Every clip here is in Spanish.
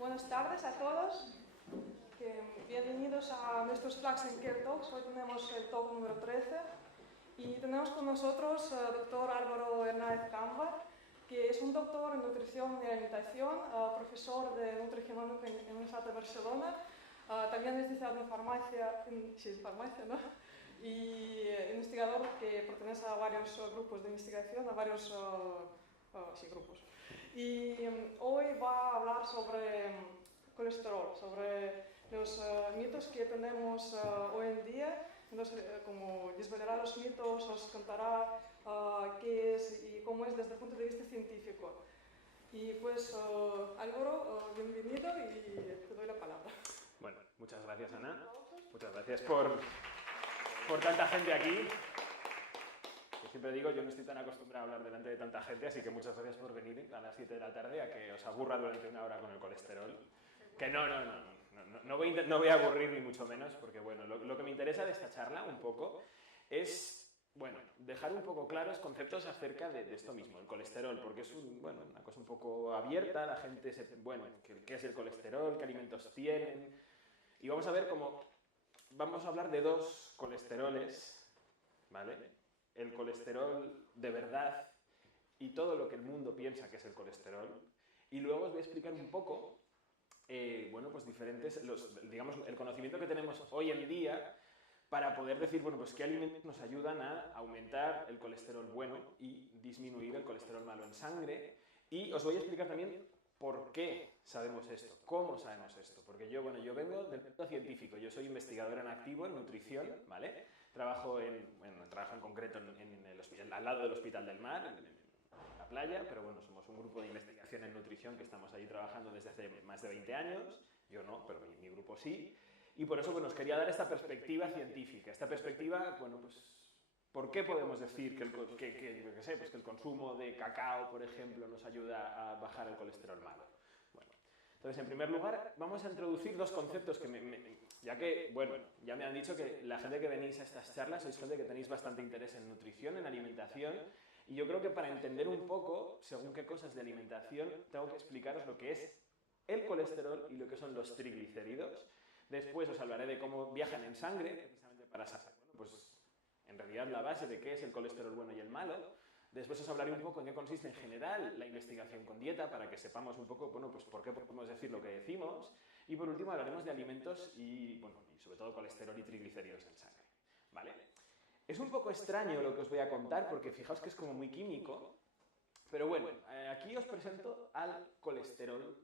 Buenas tardes a todos. Bienvenidos a nuestros Flags and Care Talks. Hoy tenemos el talk número 13 y tenemos con nosotros al doctor Álvaro Hernández Camba, que es un doctor en nutrición y alimentación, profesor de nutrición en la Universidad de Barcelona, también es licenciado en farmacia, ¿no? Y investigador que pertenece a varios grupos de investigación, a varios grupos. Y hoy va a hablar sobre colesterol, sobre los mitos que tenemos hoy en día. Entonces, como desvelará los mitos, os contará qué es y cómo es desde el punto de vista científico. Y pues, Álvaro, bienvenido y te doy la palabra. Bueno, muchas gracias, Ana. Muchas gracias por tanta gente aquí. Que siempre digo, yo no estoy tan acostumbrado a hablar delante de tanta gente, así que muchas gracias por venir a las 7 de la tarde a que os aburra durante una hora con el colesterol. Que no voy a aburrir ni mucho menos, porque bueno, lo que me interesa de esta charla un poco es, bueno, dejar un poco claros conceptos acerca de esto mismo, el colesterol, porque es una cosa un poco abierta, la gente ¿qué es el colesterol? ¿Qué alimentos tienen? Y vamos a ver vamos a hablar de dos colesteroles, ¿vale? El colesterol de verdad y todo lo que el mundo piensa que es el colesterol. Y luego os voy a explicar un poco, pues diferentes, digamos, el conocimiento que tenemos hoy en día para poder decir, pues qué alimentos nos ayudan a aumentar el colesterol bueno y disminuir el colesterol malo en sangre. Y os voy a explicar también por qué sabemos esto, cómo sabemos esto. Porque yo vengo del mundo científico, yo soy investigador en activo en nutrición, ¿vale? Trabajo en concreto en el hospital, al lado del Hospital del Mar, en la playa, pero bueno, somos un grupo de investigación en nutrición que estamos ahí trabajando desde hace más de 20 años, yo no, pero mi grupo sí. Y por eso os quería dar esta perspectiva científica, esta perspectiva, ¿por qué podemos decir que el consumo de cacao, por ejemplo, nos ayuda a bajar el colesterol malo? Bueno, entonces, en primer lugar, vamos a introducir dos conceptos que ya me han dicho que la gente que venís a estas charlas sois gente que tenéis bastante interés en nutrición, en alimentación, y yo creo que para entender un poco, según qué cosas de alimentación, tengo que explicaros lo que es el colesterol y lo que son los triglicéridos. Después os hablaré de cómo viajan en sangre, precisamente para saber, en realidad la base de qué es el colesterol bueno y el malo. Después os hablaré un poco en qué consiste en general la investigación con dieta, para que sepamos un poco, por qué podemos decir lo que decimos. Y por último hablaremos de alimentos y sobre todo colesterol y triglicéridos en sangre, ¿vale? Es un poco extraño lo que os voy a contar, porque fijaos que es como muy químico, pero bueno, aquí os presento al colesterol.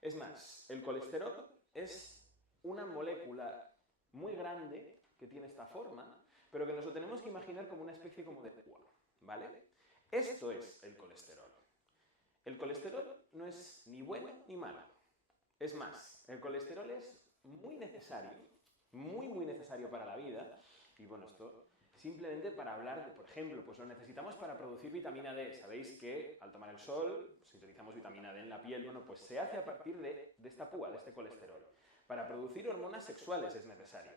Es más, el colesterol es una molécula muy grande que tiene esta forma, pero que nos lo tenemos que imaginar como una especie como de púa, ¿vale? Esto es el colesterol. El colesterol no es ni bueno ni malo. Es más, el colesterol es muy necesario, muy necesario para la vida, y esto simplemente para hablar de, por ejemplo, pues lo necesitamos para producir vitamina D. Sabéis que al tomar el sol sintetizamos vitamina D en la piel, pues se hace a partir de esta púa, de este colesterol. Para producir hormonas sexuales es necesario.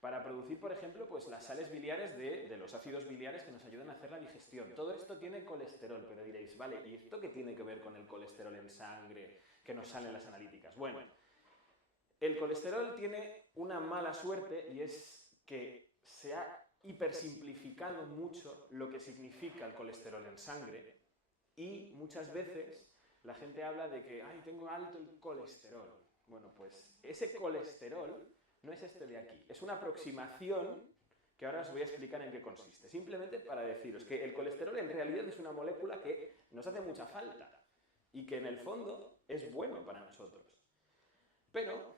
Para producir, por ejemplo, pues las sales biliares de los ácidos biliares que nos ayudan a hacer la digestión. Todo esto tiene colesterol, pero diréis, vale, ¿y esto qué tiene que ver con el colesterol en sangre que nos sale en las analíticas? Bueno, el colesterol tiene una mala suerte y es que se ha hipersimplificado mucho lo que significa el colesterol en sangre y muchas veces la gente habla de que tengo alto el colesterol. Bueno, pues ese colesterol no es este de aquí, es una aproximación que ahora os voy a explicar en qué consiste. Simplemente para deciros que el colesterol en realidad es una molécula que nos hace mucha falta y que en el fondo es bueno para nosotros. Pero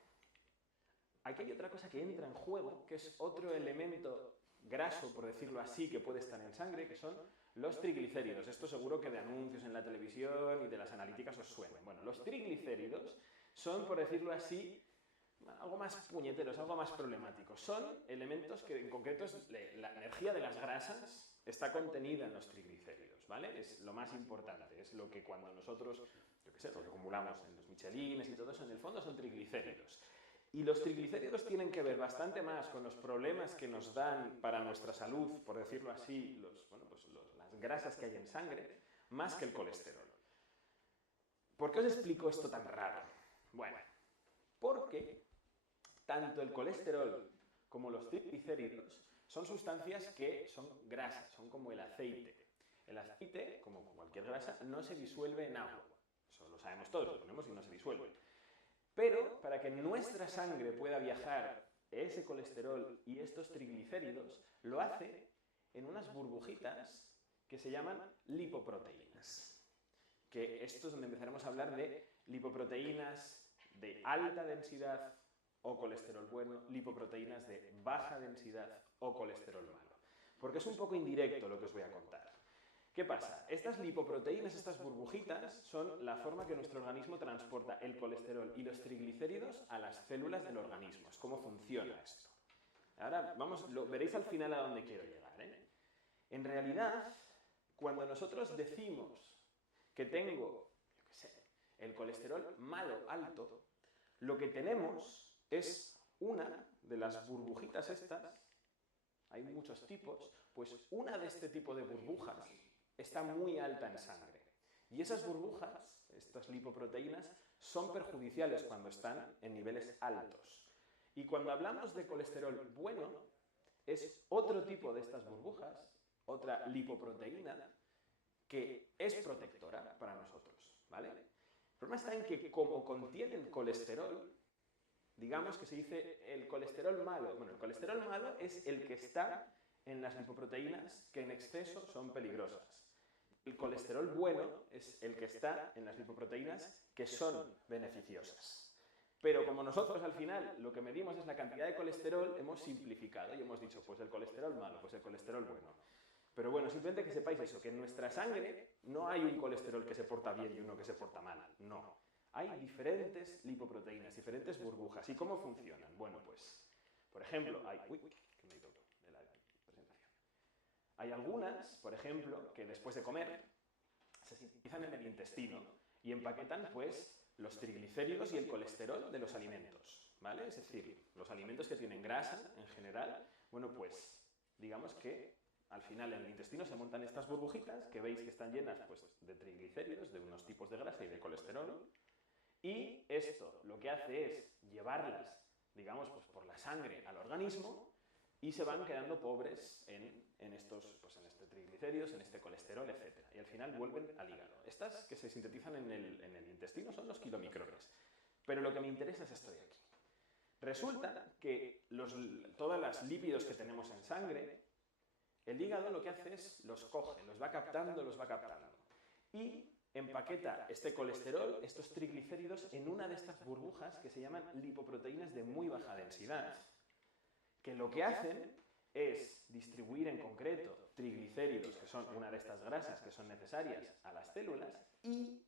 aquí hay otra cosa que entra en juego, que es otro elemento graso, por decirlo así, que puede estar en sangre, que son los triglicéridos. Esto seguro que de anuncios en la televisión y de las analíticas os suenan. Bueno, los triglicéridos son, por decirlo así, algo más puñeteros, algo más problemáticos. Son elementos que en concreto la energía de las grasas está contenida en los triglicéridos, ¿vale? Es lo más importante, es lo que cuando nosotros, lo que acumulamos en los michelines y todo eso, en el fondo son triglicéridos. Y los triglicéridos tienen que ver bastante más con los problemas que nos dan para nuestra salud, por decirlo así, las grasas que hay en sangre, más que el colesterol. ¿Por qué os explico esto tan raro? Bueno, porque tanto el colesterol como los triglicéridos son sustancias que son grasas, son como el aceite. El aceite, como cualquier grasa, no se disuelve en agua. Eso lo sabemos todos, lo ponemos y no se disuelve. Pero para que nuestra sangre pueda viajar ese colesterol y estos triglicéridos, lo hace en unas burbujitas que se llaman lipoproteínas. Que esto es donde empezaremos a hablar de lipoproteínas de alta densidad o colesterol bueno, lipoproteínas de baja densidad o colesterol malo. Porque es un poco indirecto lo que os voy a contar. ¿Qué pasa? Estas lipoproteínas, estas burbujitas, son la forma que nuestro organismo transporta el colesterol y los triglicéridos a las células del organismo. Es cómo funciona esto. Ahora lo veréis al final a dónde quiero llegar, ¿eh? En realidad, cuando nosotros decimos que tengo, yo qué sé, el colesterol malo alto, lo que tenemos es una de las burbujitas estas, hay muchos tipos, pues una de este tipo de burbujas está muy alta en sangre. Y esas burbujas, estas lipoproteínas, son perjudiciales cuando están en niveles altos. Y cuando hablamos de colesterol bueno, es otro tipo de estas burbujas, otra lipoproteína, que es protectora para nosotros, ¿vale? El problema está en que como contienen colesterol, digamos que se dice el colesterol malo. Bueno, el colesterol malo es el que está en las lipoproteínas que en exceso son peligrosas. El colesterol bueno es el que está en las lipoproteínas que son beneficiosas. Pero como nosotros al final lo que medimos es la cantidad de colesterol, hemos simplificado y hemos dicho, pues el colesterol malo, pues el colesterol bueno. Pero bueno, simplemente que sepáis eso, que en nuestra sangre no hay un colesterol que se porta bien y uno que se porta mal, no. Hay diferentes lipoproteínas, diferentes burbujas. ¿Y cómo funcionan? Bueno, pues, por ejemplo, hay algunas, por ejemplo, que después de comer se sintetizan en el intestino y empaquetan, pues, los triglicéridos y el colesterol de los alimentos, ¿vale? Es decir, los alimentos que tienen grasa, en general, bueno, pues, digamos que al final en el intestino se montan estas burbujitas que veis que están llenas, pues, de triglicéridos, de unos tipos de grasa y de colesterol. Y esto lo que hace es llevarlas, digamos, pues por la sangre al organismo y se van quedando pobres en estos, pues en este triglicéridos, en este colesterol, etc. Y al final vuelven al hígado. Estas que se sintetizan en el intestino son los kilomicrones. Pero lo que me interesa es esto de aquí. Resulta que todos los lípidos que tenemos en sangre, el hígado lo que hace es los coge, los va captando. Y empaqueta este colesterol, estos triglicéridos, en una de estas burbujas que se llaman lipoproteínas de muy baja densidad, que lo que hacen es distribuir en concreto triglicéridos, que son una de estas grasas que son necesarias a las células, y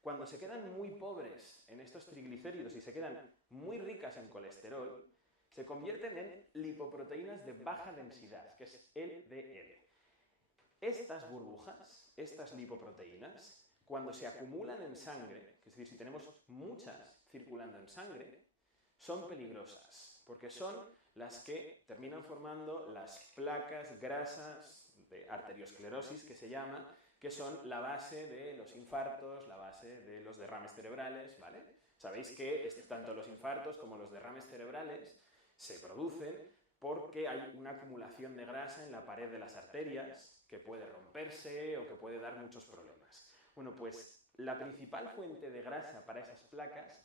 cuando se quedan muy pobres en estos triglicéridos y se quedan muy ricas en colesterol, se convierten en lipoproteínas de baja densidad, que es LDL. Estas burbujas, estas lipoproteínas, cuando se acumulan en sangre, es decir, si tenemos muchas circulando en sangre, son peligrosas, porque son las que terminan formando las placas grasas de arteriosclerosis, que se llama, que son la base de los infartos, la base de los derrames cerebrales, ¿vale? Sabéis que tanto los infartos como los derrames cerebrales se producen porque hay una acumulación de grasa en la pared de las arterias que puede romperse o que puede dar muchos problemas. Bueno, pues la principal fuente de grasa para esas placas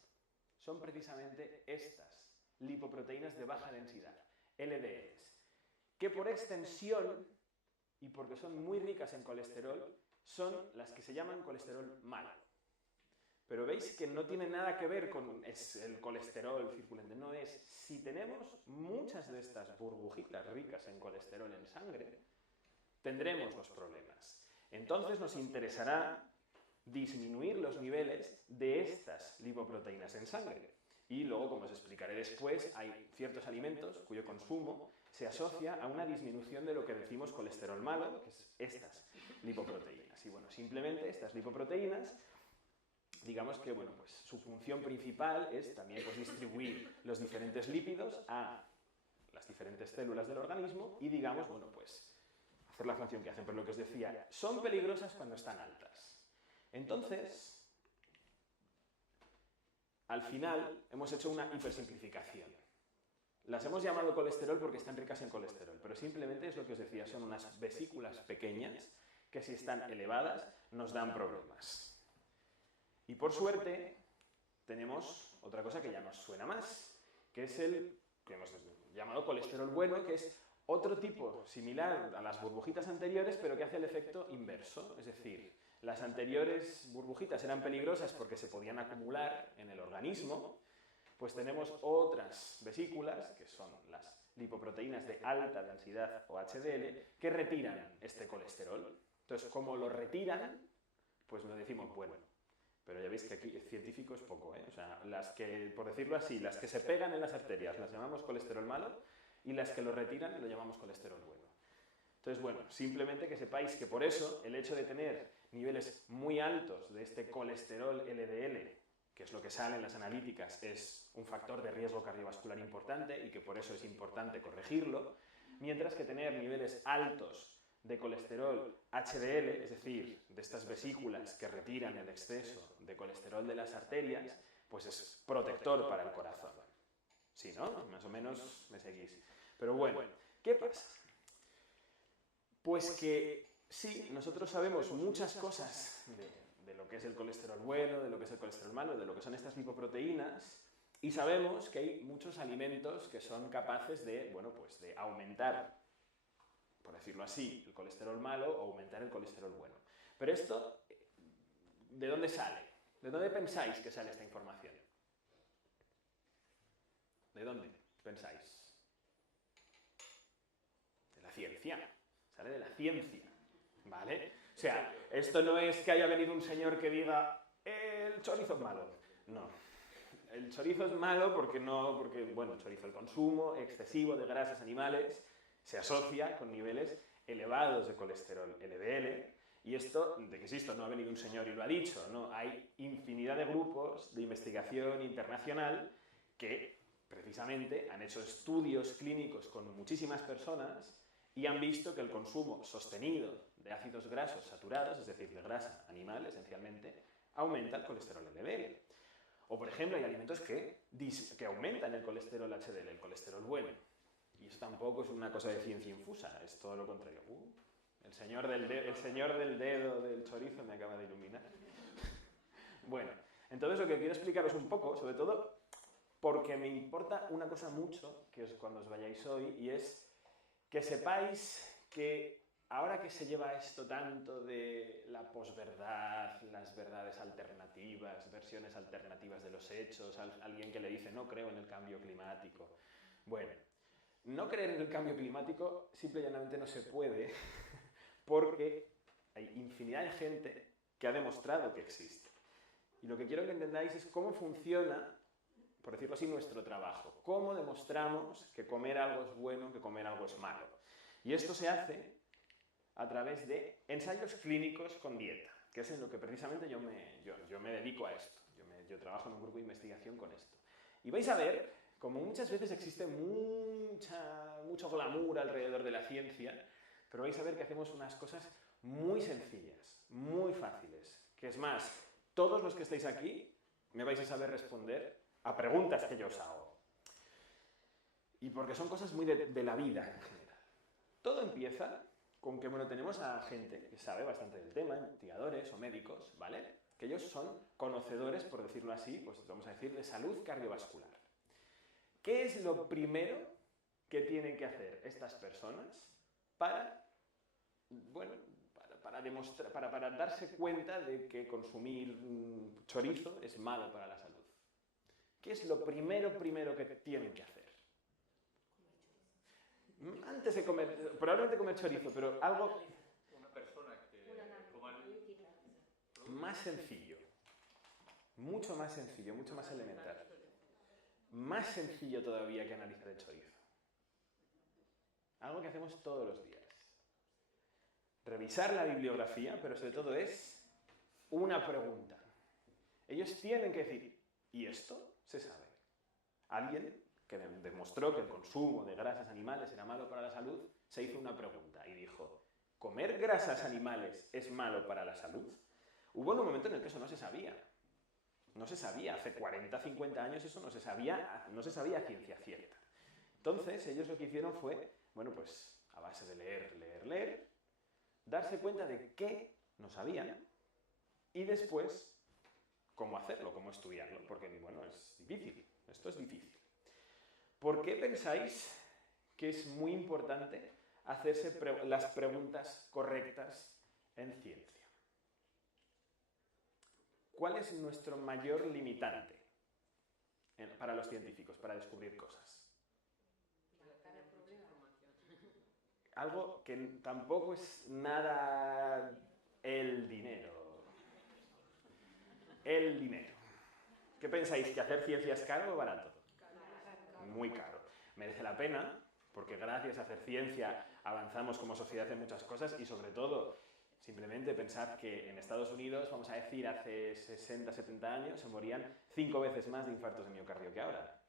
son precisamente estas lipoproteínas de baja densidad, LDLs, que por extensión y porque son muy ricas en colesterol, son las que se llaman colesterol malo. Pero veis que no tiene nada que ver con el colesterol circulante, no es. Si tenemos muchas de estas burbujitas ricas en colesterol en sangre, tendremos los problemas. Entonces nos interesará disminuir los niveles de estas lipoproteínas en sangre. Y luego, como os explicaré después, hay ciertos alimentos cuyo consumo se asocia a una disminución de lo que decimos colesterol malo, que es estas lipoproteínas. Y bueno, simplemente estas lipoproteínas, digamos que bueno, pues su función principal es también pues, distribuir los diferentes lípidos a las diferentes células del organismo y digamos, bueno, pues hacer la función que hacen. Pero lo que os decía, son peligrosas cuando están altas. Entonces, al final hemos hecho una hipersimplificación. Las hemos llamado colesterol porque están ricas en colesterol, pero simplemente es lo que os decía, son unas vesículas pequeñas que si están elevadas nos dan problemas. Y por suerte tenemos otra cosa que ya nos suena más, que es el que hemos llamado colesterol bueno, que es otro tipo similar a las burbujitas anteriores, pero que hace el efecto inverso. Es decir, las anteriores burbujitas eran peligrosas porque se podían acumular en el organismo, pues tenemos otras vesículas, que son las lipoproteínas de alta densidad o HDL, que retiran este colesterol. Entonces, como lo retiran, pues lo decimos bueno. Pero ya veis que aquí científico es poco, ¿eh? O sea, las que, por decirlo así, las que se pegan en las arterias las llamamos colesterol malo y las que lo retiran lo llamamos colesterol bueno. Entonces, bueno, simplemente que sepáis que por eso el hecho de tener niveles muy altos de este colesterol LDL, que es lo que sale en las analíticas, es un factor de riesgo cardiovascular importante y que por eso es importante corregirlo, mientras que tener niveles altos de colesterol HDL, es decir, de estas vesículas que retiran el exceso de colesterol de las arterias, pues es protector para el corazón. ¿Sí, no? Más o menos me seguís. Pero bueno, ¿qué pasa? Pues que sí, nosotros sabemos muchas cosas de lo que es el colesterol bueno, de lo que es el colesterol malo, de lo que son estas lipoproteínas, y sabemos que hay muchos alimentos que son capaces de, bueno, pues de aumentar, por decirlo así, el colesterol malo o aumentar el colesterol bueno. Pero esto, ¿de dónde sale? ¿De dónde pensáis que sale esta información? ¿De dónde pensáis? De la ciencia. Sale de la ciencia, ¿vale? O sea, esto no es que haya venido un señor que diga el chorizo es malo. No. El chorizo es malo porque, bueno, el chorizo, el consumo excesivo de grasas animales se asocia con niveles elevados de colesterol LDL, y esto, de que insisto, no ha venido un señor y lo ha dicho, no, hay infinidad de grupos de investigación internacional que precisamente han hecho estudios clínicos con muchísimas personas y han visto que el consumo sostenido de ácidos grasos saturados, es decir, de grasa animal esencialmente, aumenta el colesterol LDL. O, por ejemplo, hay alimentos que aumentan el colesterol HDL, el colesterol bueno. Y eso tampoco es una cosa de ciencia infusa, es todo lo contrario. El señor del dedo del chorizo me acaba de iluminar. Bueno, entonces lo que quiero explicaros un poco, sobre todo porque me importa una cosa mucho, que es cuando os vayáis hoy, y es que sepáis que ahora que se lleva esto tanto de la posverdad, las verdades alternativas, versiones alternativas de los hechos, alguien que le dice no creo en el cambio climático. Bueno, no creer en el cambio climático simple y llanamente no se puede porque hay infinidad de gente que ha demostrado que existe. Y lo que quiero que entendáis es cómo funciona, por decirlo así, nuestro trabajo. Cómo demostramos que comer algo es bueno, que comer algo es malo. Y esto se hace a través de ensayos clínicos con dieta, que es en lo que precisamente yo me dedico a esto. Yo trabajo en un grupo de investigación con esto. Y vais a ver, como muchas veces existe mucho glamour alrededor de la ciencia, pero vais a ver que hacemos unas cosas muy sencillas, muy fáciles, que es más, todos los que estáis aquí me vais a saber responder a preguntas que yo os hago. Y porque son cosas muy de la vida en general. Todo empieza con que, bueno, tenemos a gente que sabe bastante del tema, investigadores o médicos, ¿vale? Que ellos son conocedores, por decirlo así, pues vamos a decir, de salud cardiovascular. ¿Qué es lo primero que tienen que hacer estas personas para, bueno, para darse cuenta de que consumir chorizo es malo para la salud? ¿Qué es lo primero que tienen que hacer? Antes de comer, probablemente comer chorizo, pero algo una persona que coma más sencillo, mucho más sencillo, mucho más elemental, más sencillo todavía que analizar el chorizo. Algo que hacemos todos los días. Revisar la bibliografía, pero sobre todo es una pregunta. Ellos tienen que decir, ¿y esto se sabe? Alguien que demostró que el consumo de grasas animales era malo para la salud, se hizo una pregunta y dijo, ¿comer grasas animales es malo para la salud? Hubo un momento en el que eso no se sabía. no se sabía, hace 40, 50 años eso no se sabía a ciencia cierta. Entonces, ellos lo que hicieron fue, bueno, pues a base de leer, darse cuenta de qué no sabían y después cómo hacerlo, cómo estudiarlo, porque, bueno, es difícil, esto es difícil. ¿Por qué pensáis que es muy importante hacerse las preguntas correctas en ciencia? ¿Cuál es nuestro mayor limitante para los científicos, para descubrir cosas? Algo que tampoco es nada el dinero. El dinero. ¿Qué pensáis? ¿Que hacer ciencia es caro o barato? Muy caro. Merece la pena, porque gracias a hacer ciencia avanzamos como sociedad en muchas cosas y sobre todo, simplemente pensad que en Estados Unidos, vamos a decir, hace 60, 70 años se morían 5 veces más de infartos de miocardio que ahora.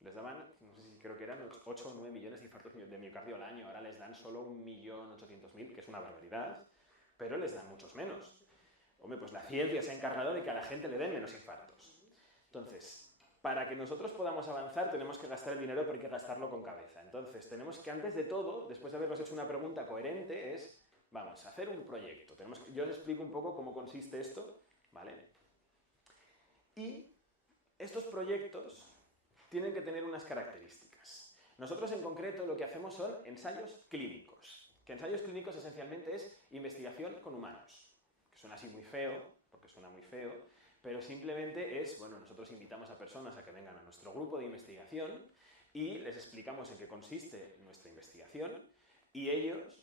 Les daban, no sé si creo que eran 8 o 9 millones de infartos de miocardio al año, ahora les dan solo 1.800.000, que es una barbaridad, pero les dan muchos menos. Hombre, pues la ciencia se ha encargado de que a la gente le den menos infartos. Entonces, para que nosotros podamos avanzar tenemos que gastar el dinero, pero hay que gastarlo con cabeza. Entonces, tenemos que antes de todo, después de habernos hecho una pregunta coherente, es, vamos, hacer un proyecto. Yo os explico un poco cómo consiste esto, ¿vale? Y estos proyectos tienen que tener unas características. Nosotros en concreto lo que hacemos son ensayos clínicos, que ensayos clínicos esencialmente es investigación con humanos, que suena así muy feo, porque suena muy feo, pero simplemente es, bueno, nosotros invitamos a personas a que vengan a nuestro grupo de investigación y les explicamos en qué consiste nuestra investigación y ellos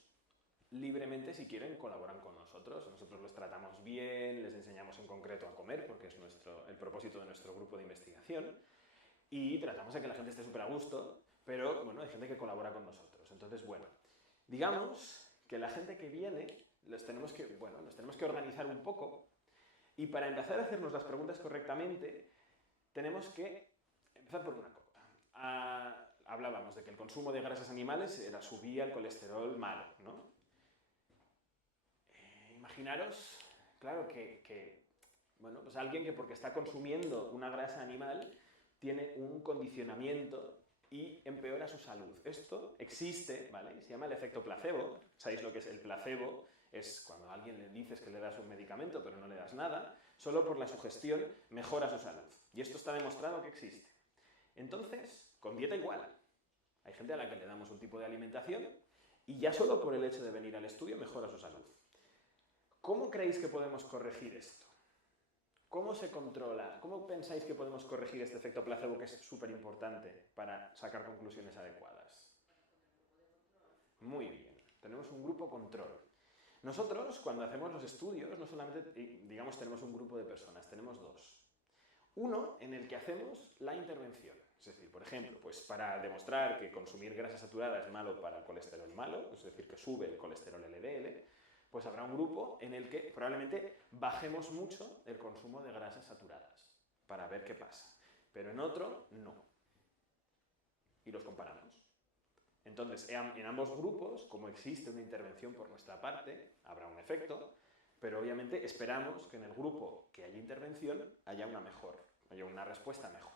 libremente, si quieren, colaboran con nosotros. Nosotros los tratamos bien, les enseñamos en concreto a comer, porque es el propósito de nuestro grupo de investigación. Y tratamos de que la gente esté súper a gusto, pero bueno, hay gente que colabora con nosotros. Entonces, bueno, digamos que la gente que viene los tenemos que organizar un poco y para empezar a hacernos las preguntas correctamente tenemos que empezar por una cosa. Hablábamos de que el consumo de grasas animales subía el colesterol malo, ¿no? Imaginaros, claro, bueno, pues alguien que porque está consumiendo una grasa animal tiene un condicionamiento y empeora su salud. Esto existe, ¿vale? Se llama el efecto placebo. ¿Sabéis lo que es el placebo? Es cuando a alguien le dices que le das un medicamento pero no le das nada, solo por la sugestión mejora su salud. Y esto está demostrado que existe. Entonces, con dieta igual. Hay gente a la que le damos un tipo de alimentación y ya solo por el hecho de venir al estudio mejora su salud. ¿Cómo creéis que podemos corregir esto? ¿Cómo se controla? ¿Cómo pensáis que podemos corregir este efecto placebo que es súper importante para sacar conclusiones adecuadas? Muy bien, tenemos un grupo control. Nosotros, cuando hacemos los estudios, no solamente, digamos, tenemos un grupo de personas, tenemos dos. Uno en el que hacemos la intervención. Es decir, por ejemplo, pues para demostrar que consumir grasa saturada es malo para el colesterol malo, es decir, que sube el colesterol LDL, pues habrá un grupo en el que probablemente bajemos mucho el consumo de grasas saturadas para ver qué pasa. Pero en otro, no. Y los comparamos. Entonces, en ambos grupos, como existe una intervención por nuestra parte, habrá un efecto, pero obviamente esperamos que en el grupo que haya intervención haya una respuesta mejor.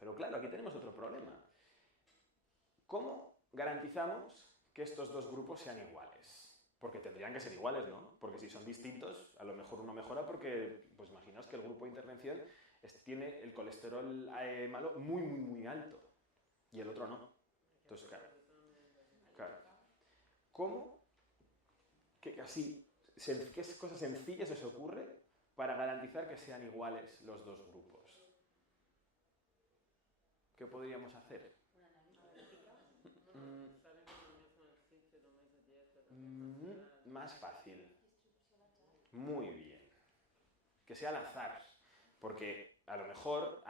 Pero claro, aquí tenemos otro problema. ¿Cómo garantizamos que estos dos grupos sean iguales? Porque tendrían que ser iguales, ¿no? Porque si son distintos, a lo mejor uno mejora porque, pues imaginaos que el grupo de intervención tiene el colesterol malo muy, muy, muy alto y el otro no. Entonces, claro. ¿Cómo? ¿Qué cosa sencilla se os ocurre para garantizar que sean iguales los dos grupos? ¿Qué podríamos hacer? Más fácil. Muy bien. Que sea al azar. Porque a lo mejor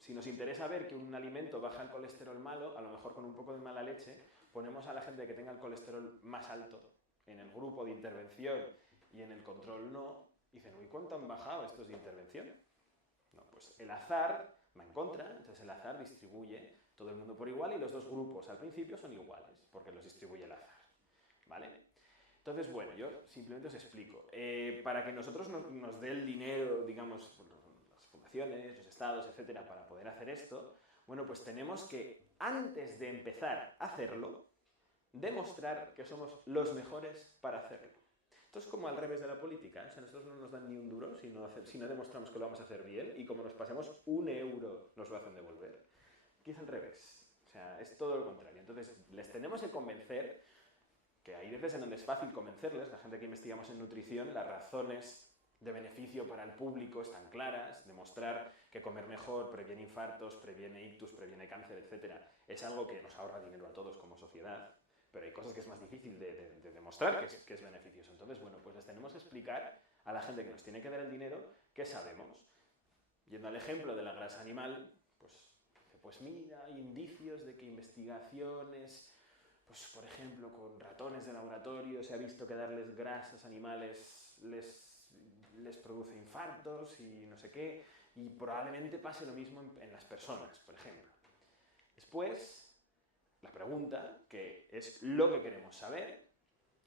si nos interesa ver que un alimento baja el colesterol malo, a lo mejor con un poco de mala leche, ponemos a la gente que tenga el colesterol más alto en el grupo de intervención y en el control no, y dicen, uy, ¿cuánto han bajado estos de intervención? No, pues el azar va en contra, entonces el azar distribuye todo el mundo por igual y los dos grupos al principio son iguales, porque los distribuye el azar. ¿Vale? Entonces, bueno, yo simplemente os explico. Para que nosotros nos dé el dinero, digamos, naciones, los estados, etcétera, para poder hacer esto, bueno, pues tenemos que, antes de empezar a hacerlo, demostrar que somos los mejores para hacerlo. Esto es como al revés de la política, ¿eh? O sea, nosotros no nos dan ni un duro si no demostramos que lo vamos a hacer bien, y como nos pasemos €1 nos lo hacen devolver. Aquí es al revés, o sea, es todo lo contrario. Entonces, les tenemos que convencer, que hay veces en donde es fácil convencerles, la gente que investigamos en nutrición, las razones de beneficio para el público están claras, demostrar que comer mejor previene infartos, previene ictus, previene cáncer, etc. Es algo que nos ahorra dinero a todos como sociedad, pero hay cosas que es más difícil de demostrar que es beneficioso. Entonces, bueno, pues les tenemos que explicar a la gente que nos tiene que dar el dinero qué sabemos. Yendo al ejemplo de la grasa animal, pues mira, hay indicios de que investigaciones, pues por ejemplo, con ratones de laboratorio se ha visto que darles grasas animales les produce infartos y no sé qué, y probablemente pase lo mismo en las personas, por ejemplo. Después, la pregunta, que es lo que queremos saber,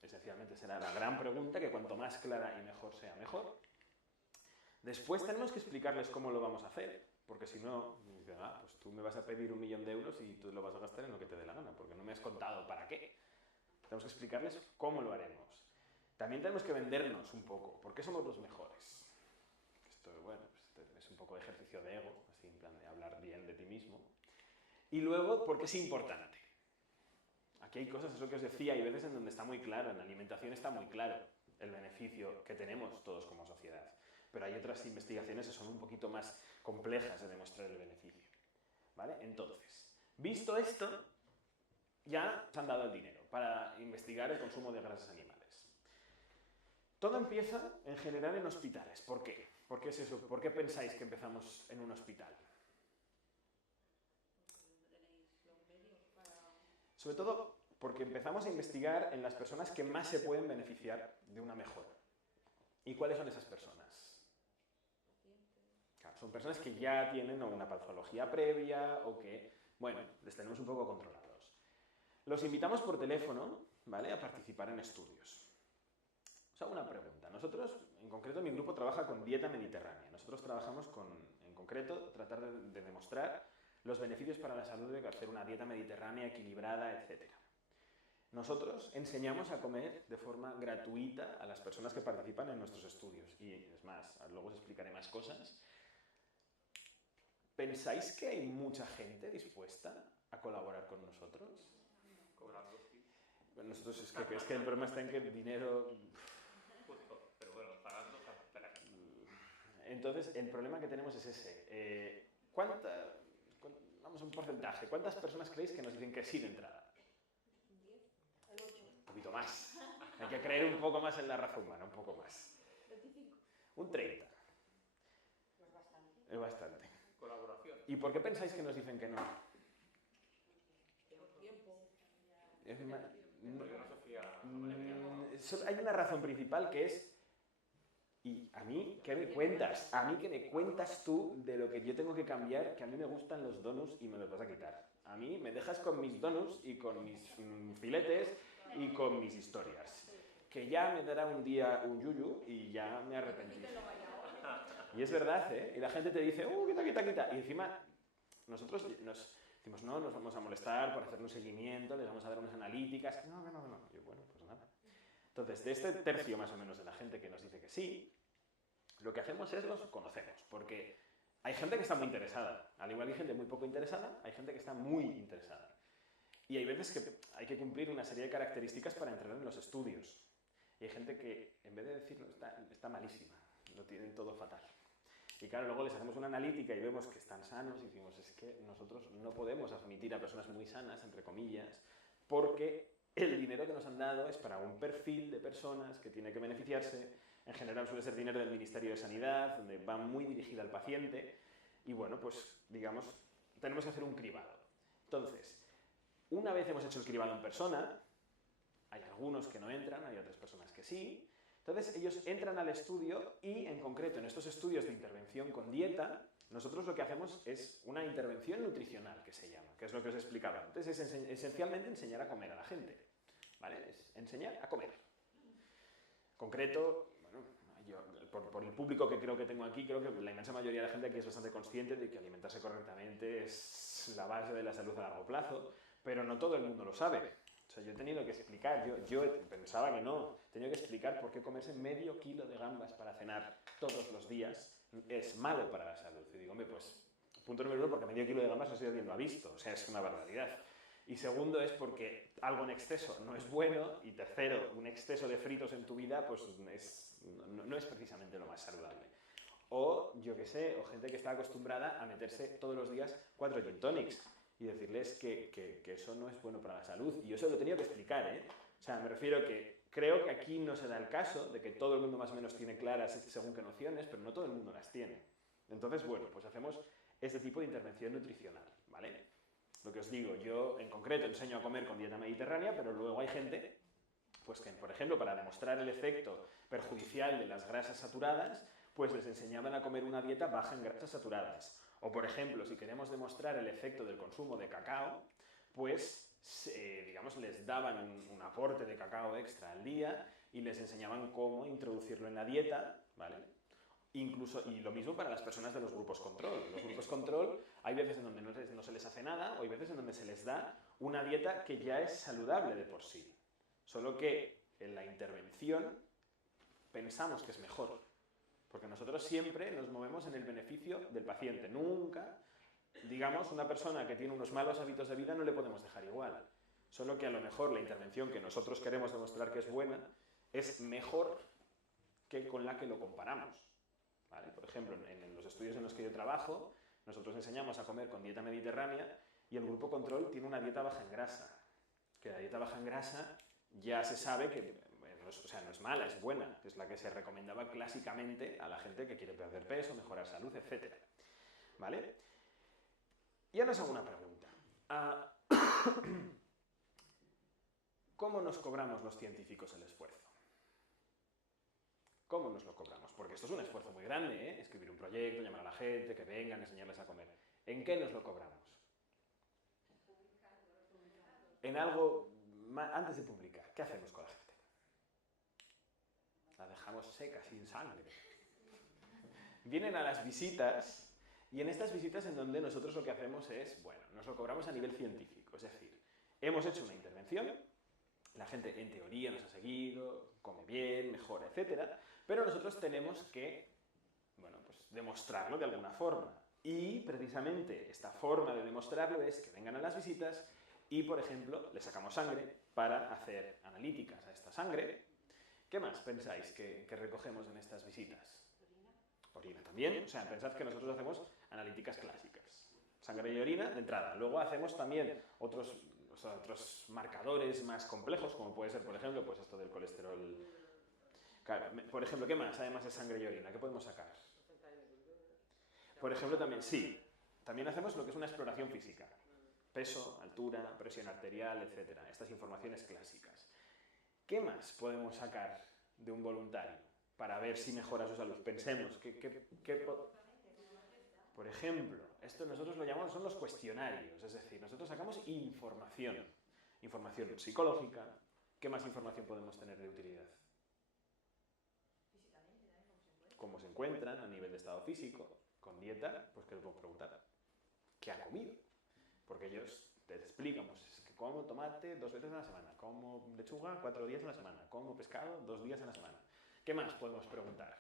esencialmente será la gran pregunta, que cuanto más clara y mejor sea, mejor. Después tenemos que explicarles cómo lo vamos a hacer, porque si no, dicen, pues tú me vas a pedir €1.000.000 y tú lo vas a gastar en lo que te dé la gana, porque no me has contado para qué. Tenemos que explicarles cómo lo haremos. También tenemos que vendernos un poco, porque somos los mejores. Esto, bueno, pues es un poco de ejercicio de ego, así en plan de hablar bien de ti mismo. Y luego, porque es importante. Aquí hay cosas, eso que os decía, hay veces en donde está muy claro, en la alimentación está muy claro el beneficio que tenemos todos como sociedad. Pero hay otras investigaciones que son un poquito más complejas de demostrar el beneficio. ¿Vale? Entonces, visto esto, ya nos han dado el dinero para investigar el consumo de grasas animales. Todo empieza, en general, en hospitales. ¿Por qué? ¿Por qué es eso? ¿Por qué pensáis que empezamos en un hospital? Sobre todo porque empezamos a investigar en las personas que más se pueden beneficiar de una mejora. ¿Y cuáles son esas personas? Claro, son personas que ya tienen una patología previa o que, bueno, les tenemos un poco controlados. Los invitamos por teléfono, ¿vale?, a participar en estudios. Os hago una pregunta. Nosotros, en concreto, mi grupo trabaja con dieta mediterránea. Nosotros trabajamos con, en concreto, tratar de demostrar los beneficios para la salud de hacer una dieta mediterránea equilibrada, etc. Nosotros enseñamos a comer de forma gratuita a las personas que participan en nuestros estudios. Y es más, luego os explicaré más cosas. ¿Pensáis que hay mucha gente dispuesta a colaborar con nosotros? Cobrando, sí. Nosotros es que el problema está en que el dinero... Justo, pero bueno, pagando, espera. Entonces, el problema que tenemos es ese. Vamos a un porcentaje. ¿Cuántas personas creéis que nos dicen que sí de entrada? 10, el 8. Un poquito más. Hay que creer un poco más en la raza humana, un poco más. 25. Un 30. Pues bastante. Es bastante. Colaboración. ¿Y por qué pensáis que nos dicen que no? Tiempo. Porque no se fía a mayoría. Hay una razón principal que es... ¿Y a mí qué me cuentas? A mí qué me cuentas tú de lo que yo tengo que cambiar, que a mí me gustan los donuts y me los vas a quitar. A mí me dejas con mis donuts y con mis filetes y con mis historias. Que ya me dará un día un yuyu y ya me arrepentiré. Y es verdad, ¿eh? Y la gente te dice, quita. Y encima nosotros nos decimos, no, nos vamos a molestar por hacer un seguimiento, les vamos a dar unas analíticas. No. Y bueno, pues nada. Entonces, de este tercio más o menos de la gente que nos dice que sí, lo que hacemos es los conocemos, porque hay gente que está muy interesada. Al igual que hay gente muy poco interesada, hay gente que está muy interesada. Y hay veces que hay que cumplir una serie de características para entrar en los estudios. Y hay gente que, en vez de decirlo, está malísima, lo tienen todo fatal. Y claro, luego les hacemos una analítica y vemos que están sanos y decimos, es que nosotros no podemos admitir a personas muy sanas, entre comillas, porque el dinero que nos han dado es para un perfil de personas que tiene que beneficiarse. En general suele ser dinero del Ministerio de Sanidad, donde va muy dirigida al paciente. Y bueno, pues digamos, tenemos que hacer un cribado. Entonces, una vez hemos hecho el cribado en persona, hay algunos que no entran, hay otras personas que sí. Entonces ellos entran al estudio y, en concreto, en estos estudios de intervención con dieta, nosotros lo que hacemos es una intervención nutricional, que se llama, que es lo que os he explicado antes. Es esencialmente enseñar a comer a la gente, ¿vale? Es enseñar a comer. En concreto, bueno, por el público que creo que tengo aquí, creo que la inmensa mayoría de la gente aquí es bastante consciente de que alimentarse correctamente es la base de la salud a largo plazo, pero no todo el mundo lo sabe. O sea, yo he tenido que explicar, yo pensaba que no, he tenido que explicar por qué comerse medio kilo de gambas para cenar todos los días es malo para la salud. Y digo, hombre, pues, punto número uno, porque medio kilo de gambas no sé si alguien lo ha visto, o sea, es una barbaridad. Y segundo es porque algo en exceso no es bueno, y tercero, un exceso de fritos en tu vida pues no es precisamente lo más saludable. O, yo qué sé, o gente que está acostumbrada a meterse todos los días 4 gin tonics y decirles que eso no es bueno para la salud. Y yo se lo he tenido que explicar, ¿eh? O sea, me refiero que creo que aquí no se da el caso de que todo el mundo más o menos tiene claras según qué nociones, pero no todo el mundo las tiene. Entonces, bueno, pues hacemos este tipo de intervención nutricional, ¿vale? Lo que os digo, yo en concreto enseño a comer con dieta mediterránea, pero luego hay gente, pues que, por ejemplo, para demostrar el efecto perjudicial de las grasas saturadas, pues les enseñaban a comer una dieta baja en grasas saturadas. O, por ejemplo, si queremos demostrar el efecto del consumo de cacao, pues, digamos, les daban un aporte de cacao extra al día y les enseñaban cómo introducirlo en la dieta, ¿vale? Incluso, y lo mismo para las personas de los grupos control. Los grupos control hay veces en donde no se les hace nada o hay veces en donde se les da una dieta que ya es saludable de por sí. Solo que en la intervención pensamos que es mejor. Porque nosotros siempre nos movemos en el beneficio del paciente. Nunca, digamos, una persona que tiene unos malos hábitos de vida no le podemos dejar igual. Solo que a lo mejor la intervención que nosotros queremos demostrar que es buena es mejor que con la que lo comparamos. ¿Vale? Por ejemplo, en los estudios en los que yo trabajo, nosotros enseñamos a comer con dieta mediterránea y el grupo control tiene una dieta baja en grasa. Que la dieta baja en grasa ya se sabe que no es mala, es buena. Es la que se recomendaba clásicamente a la gente que quiere perder peso, mejorar salud, etc. ¿Vale? Y ahora os hago una pregunta. ¿Cómo nos cobramos los científicos el esfuerzo? ¿Cómo nos lo cobramos? Porque esto es un esfuerzo muy grande, ¿eh? Escribir un proyecto, llamar a la gente, que vengan, enseñarles a comer. ¿En qué nos lo cobramos? En algo antes de publicar. ¿Qué hacemos con la gente? La dejamos seca, sin sangre. Vienen a las visitas y en estas visitas en donde nosotros lo que hacemos es, bueno, nos lo cobramos a nivel científico. Es decir, hemos hecho una intervención, la gente en teoría nos ha seguido, come bien, mejora, etcétera, pero nosotros tenemos que, bueno, pues demostrarlo de alguna forma. Y precisamente esta forma de demostrarlo es que vengan a las visitas y, por ejemplo, le sacamos sangre para hacer analíticas a esta sangre. ¿Qué más pensáis que recogemos en estas visitas? Orina también. O sea, pensad que nosotros hacemos analíticas clásicas. Sangre y orina de entrada. Luego hacemos también otros marcadores más complejos, como puede ser, por ejemplo, pues esto del colesterol. Claro, por ejemplo, ¿qué más? Además de sangre y orina, ¿qué podemos sacar? Por ejemplo, también, sí, también hacemos lo que es una exploración física. Peso, altura, presión arterial, etc. Estas informaciones clásicas. ¿Qué más podemos sacar de un voluntario para ver si mejora su salud? Pensemos, por ejemplo, esto nosotros lo llamamos, son los cuestionarios, es decir, nosotros sacamos información psicológica. ¿Qué más información podemos tener de utilidad? Cómo se encuentran a nivel de estado físico, con dieta, pues que les podemos preguntar, ¿qué ha comido? Porque ellos te explican, pues es que como tomate 2 veces a la semana, como lechuga 4 días a la semana, como pescado 2 días a la semana. ¿Qué más podemos preguntar?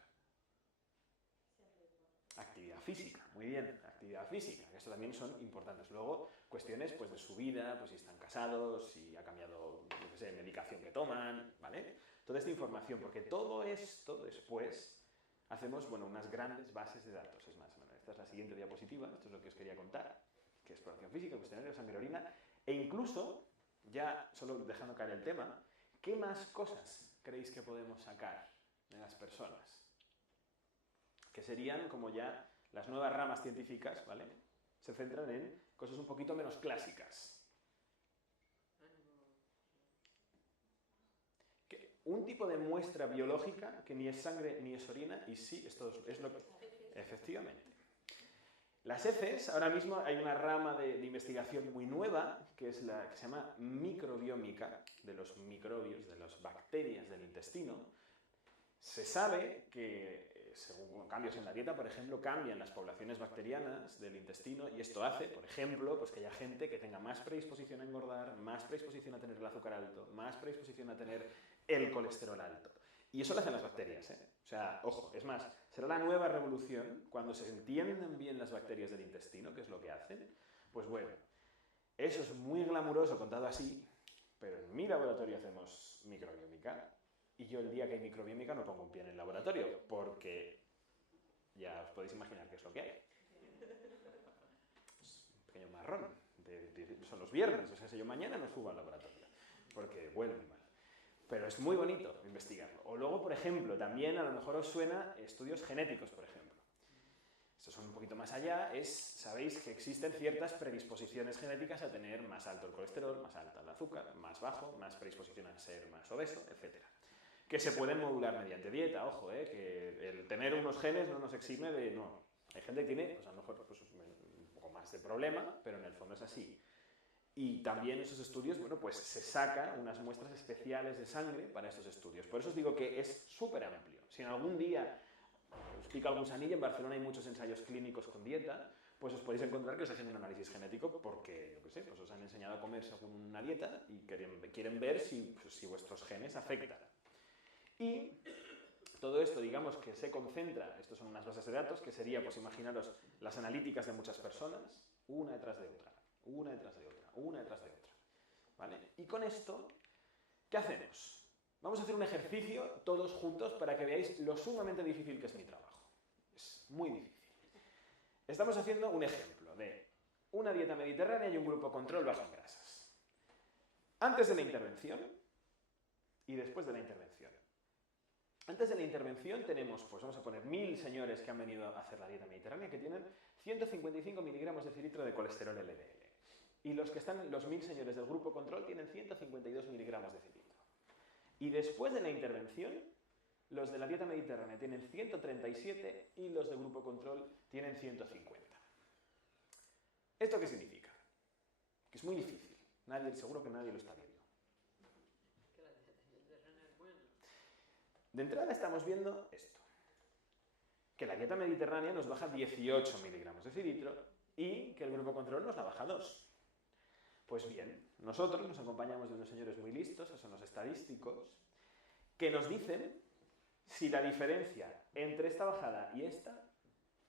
Actividad física, muy bien, actividad física, que esto también son importantes. Luego, cuestiones pues, de su vida, pues si están casados, si ha cambiado, yo qué sé, medicación que toman, ¿vale? Toda esta información, porque todo esto después hacemos, bueno, unas grandes bases de datos. Es más, bueno, esta es la siguiente diapositiva, esto es lo que os quería contar, que es exploración física, cuestionario, sangre, orina, e incluso, ya solo dejando caer el tema, ¿qué más cosas creéis que podemos sacar de las personas? Que serían como ya las nuevas ramas científicas, ¿vale? Se centran en cosas un poquito menos clásicas. Un tipo de muestra biológica que ni es sangre ni es orina, y sí, esto es lo que... Efectivamente. Las heces, ahora mismo hay una rama de investigación muy nueva, que es la que se llama microbiómica, de los microbios, de las bacterias del intestino. Se sabe que según cambios en la dieta, por ejemplo, cambian las poblaciones bacterianas del intestino y esto hace, por ejemplo, pues que haya gente que tenga más predisposición a engordar, más predisposición a tener el azúcar alto, más predisposición a tener el colesterol alto. Y eso lo hacen las bacterias, ¿eh? O sea, ojo, es más, será la nueva revolución cuando se entiendan bien las bacterias del intestino, que es lo que hacen. Pues bueno, eso es muy glamuroso contado así, pero en mi laboratorio hacemos microbiómica y yo el día que hay microbiómica no pongo un pie en el laboratorio, porque ya os podéis imaginar qué es lo que hay. Es un pequeño marrón, son los viernes, o sea, si yo mañana no subo al laboratorio, porque huele muy mal. Pero es muy bonito investigarlo. O luego, por ejemplo, también a lo mejor os suena estudios genéticos, por ejemplo. Estos son un poquito más allá, sabéis que existen ciertas predisposiciones genéticas a tener más alto el colesterol, más alta el azúcar, más bajo, más predisposición a ser más obeso, etc. Que se pueden modular mediante dieta, ojo, que el tener unos genes no nos exime de... No, hay gente que tiene, pues a lo mejor pues, un poco más de problema, pero en el fondo es así. Y también esos estudios, bueno, pues se sacan unas muestras especiales de sangre para estos estudios. Por eso os digo que es súper amplio. Si en algún día os pica algún gusanillo, en Barcelona hay muchos ensayos clínicos con dieta, pues os podéis encontrar que os hacen un análisis genético porque, yo qué sé, pues os han enseñado a comer según una dieta y quieren ver si vuestros genes afectan. Y todo esto, digamos, que se concentra, estos son unas bases de datos, que sería, pues imaginaros, las analíticas de muchas personas, una detrás de otra, una detrás de otra, una detrás de otra. ¿Vale? Y con esto, ¿qué hacemos? Vamos a hacer un ejercicio todos juntos para que veáis lo sumamente difícil que es mi trabajo. Es muy difícil. Estamos haciendo un ejemplo de una dieta mediterránea y un grupo control bajo en grasas. Antes de la intervención y después de la intervención. Antes de la intervención tenemos, pues vamos a poner 1000 señores que han venido a hacer la dieta mediterránea que tienen 155 miligramos de cilitro de colesterol LDL. Y los 1000 señores del grupo control tienen 152 miligramos de cilitro. Y después de la intervención, los de la dieta mediterránea tienen 137 y los del grupo control tienen 150. ¿Esto qué significa? Que es muy difícil. Seguro que nadie lo está viendo. De entrada estamos viendo esto. Que la dieta mediterránea nos baja 18 miligramos de cilitro y que el grupo control nos la baja 2. Pues bien, nosotros nos acompañamos de unos señores muy listos, que son los estadísticos, que nos dicen si la diferencia entre esta bajada y esta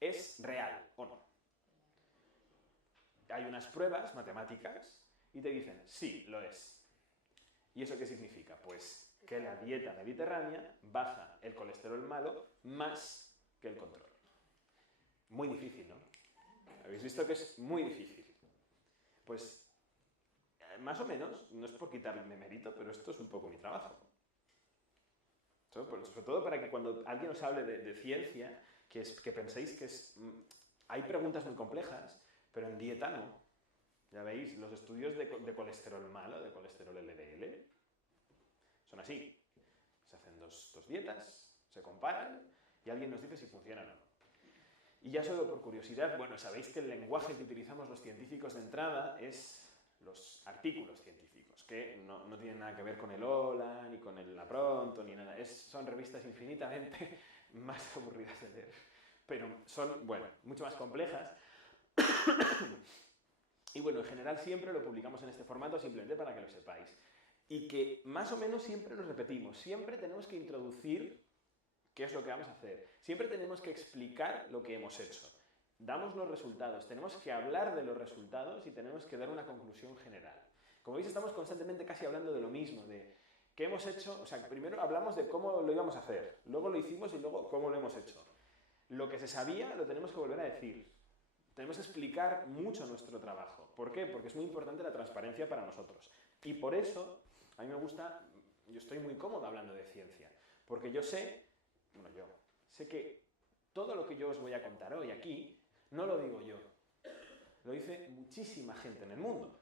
es real o no. Hay unas pruebas matemáticas y te dicen, sí, lo es. ¿Y eso qué significa? Pues que la dieta mediterránea baja el colesterol malo más que el control. Muy difícil, ¿no? Habéis visto que es muy difícil. Pues más o menos, no es por quitarme mérito, pero esto es un poco mi trabajo. Sobre todo para que cuando alguien os hable de ciencia, que penséis que hay preguntas muy complejas, pero en dieta no. Ya veis, los estudios de colesterol malo, de colesterol LDL, son así. Se hacen dos dietas, se comparan y alguien nos dice si funcionan o no. Y ya solo por curiosidad, bueno, sabéis que el lenguaje que utilizamos los científicos de entrada es los artículos científicos, que no tienen nada que ver con el Hola, ni con el La Pronto, ni nada. Son revistas infinitamente más aburridas de leer, pero son, bueno, mucho más complejas. Y bueno, en general siempre lo publicamos en este formato simplemente para que lo sepáis. Y que más o menos siempre nos repetimos, siempre tenemos que introducir qué es lo que vamos a hacer, siempre tenemos que explicar lo que hemos hecho. Damos los resultados, tenemos que hablar de los resultados y tenemos que dar una conclusión general. Como veis, estamos constantemente casi hablando de lo mismo, de qué hemos hecho, o sea, primero hablamos de cómo lo íbamos a hacer, luego lo hicimos y luego cómo lo hemos hecho. Lo que se sabía lo tenemos que volver a decir. Tenemos que explicar mucho nuestro trabajo. ¿Por qué? Porque es muy importante la transparencia para nosotros. Y por eso, a mí me gusta, yo estoy muy cómodo hablando de ciencia, porque yo sé que todo lo que yo os voy a contar hoy aquí, no lo digo yo, lo dice muchísima gente en el mundo,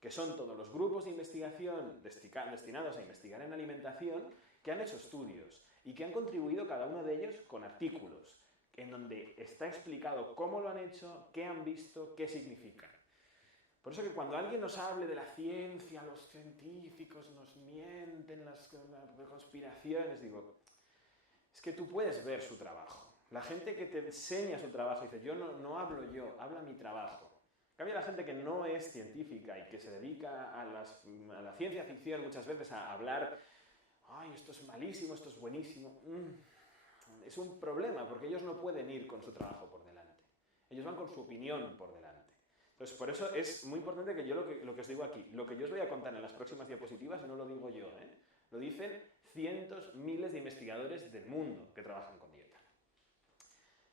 que son todos los grupos de investigación destinados a investigar en alimentación que han hecho estudios y que han contribuido cada uno de ellos con artículos en donde está explicado cómo lo han hecho, qué han visto, qué significa. Por eso que cuando alguien nos hable de la ciencia, los científicos nos mienten, las conspiraciones, digo, es que tú puedes ver su trabajo. La gente que te enseña su trabajo dice, yo no hablo yo, habla mi trabajo. En cambio, la gente que no es científica y que se dedica a la ciencia ficción muchas veces a hablar, ay, esto es malísimo, esto es buenísimo, es un problema porque ellos no pueden ir con su trabajo por delante. Ellos van con su opinión por delante. Entonces, por eso es muy importante que yo lo que os digo aquí, lo que yo os voy a contar en las próximas diapositivas no lo digo yo, lo dicen cientos, miles de investigadores del mundo que trabajan con dieta.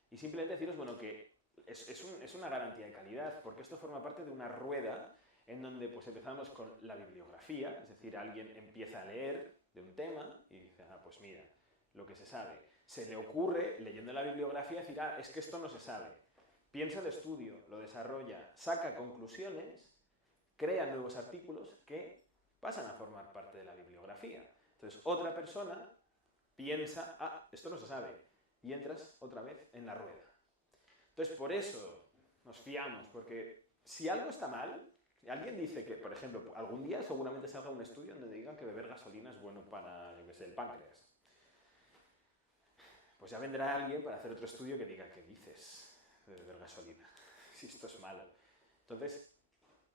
Y simplemente deciros, bueno, que es una garantía de calidad, porque esto forma parte de una rueda en donde pues empezamos con la bibliografía, es decir, alguien empieza a leer de un tema y dice, pues mira, lo que se sabe. Se le ocurre, leyendo la bibliografía, decir, es que esto no se sabe. Piensa el estudio, lo desarrolla, saca conclusiones, crea nuevos artículos que pasan a formar parte de la bibliografía. Entonces, otra persona piensa, esto no se sabe, y entras otra vez en la rueda. Entonces, por eso nos fiamos, porque si algo está mal, si alguien dice que, por ejemplo, algún día seguramente salga un estudio donde digan que beber gasolina es bueno para, yo qué sé, el páncreas. Pues ya vendrá alguien para hacer otro estudio que diga, ¿qué dices de beber gasolina? Si esto es malo. Entonces,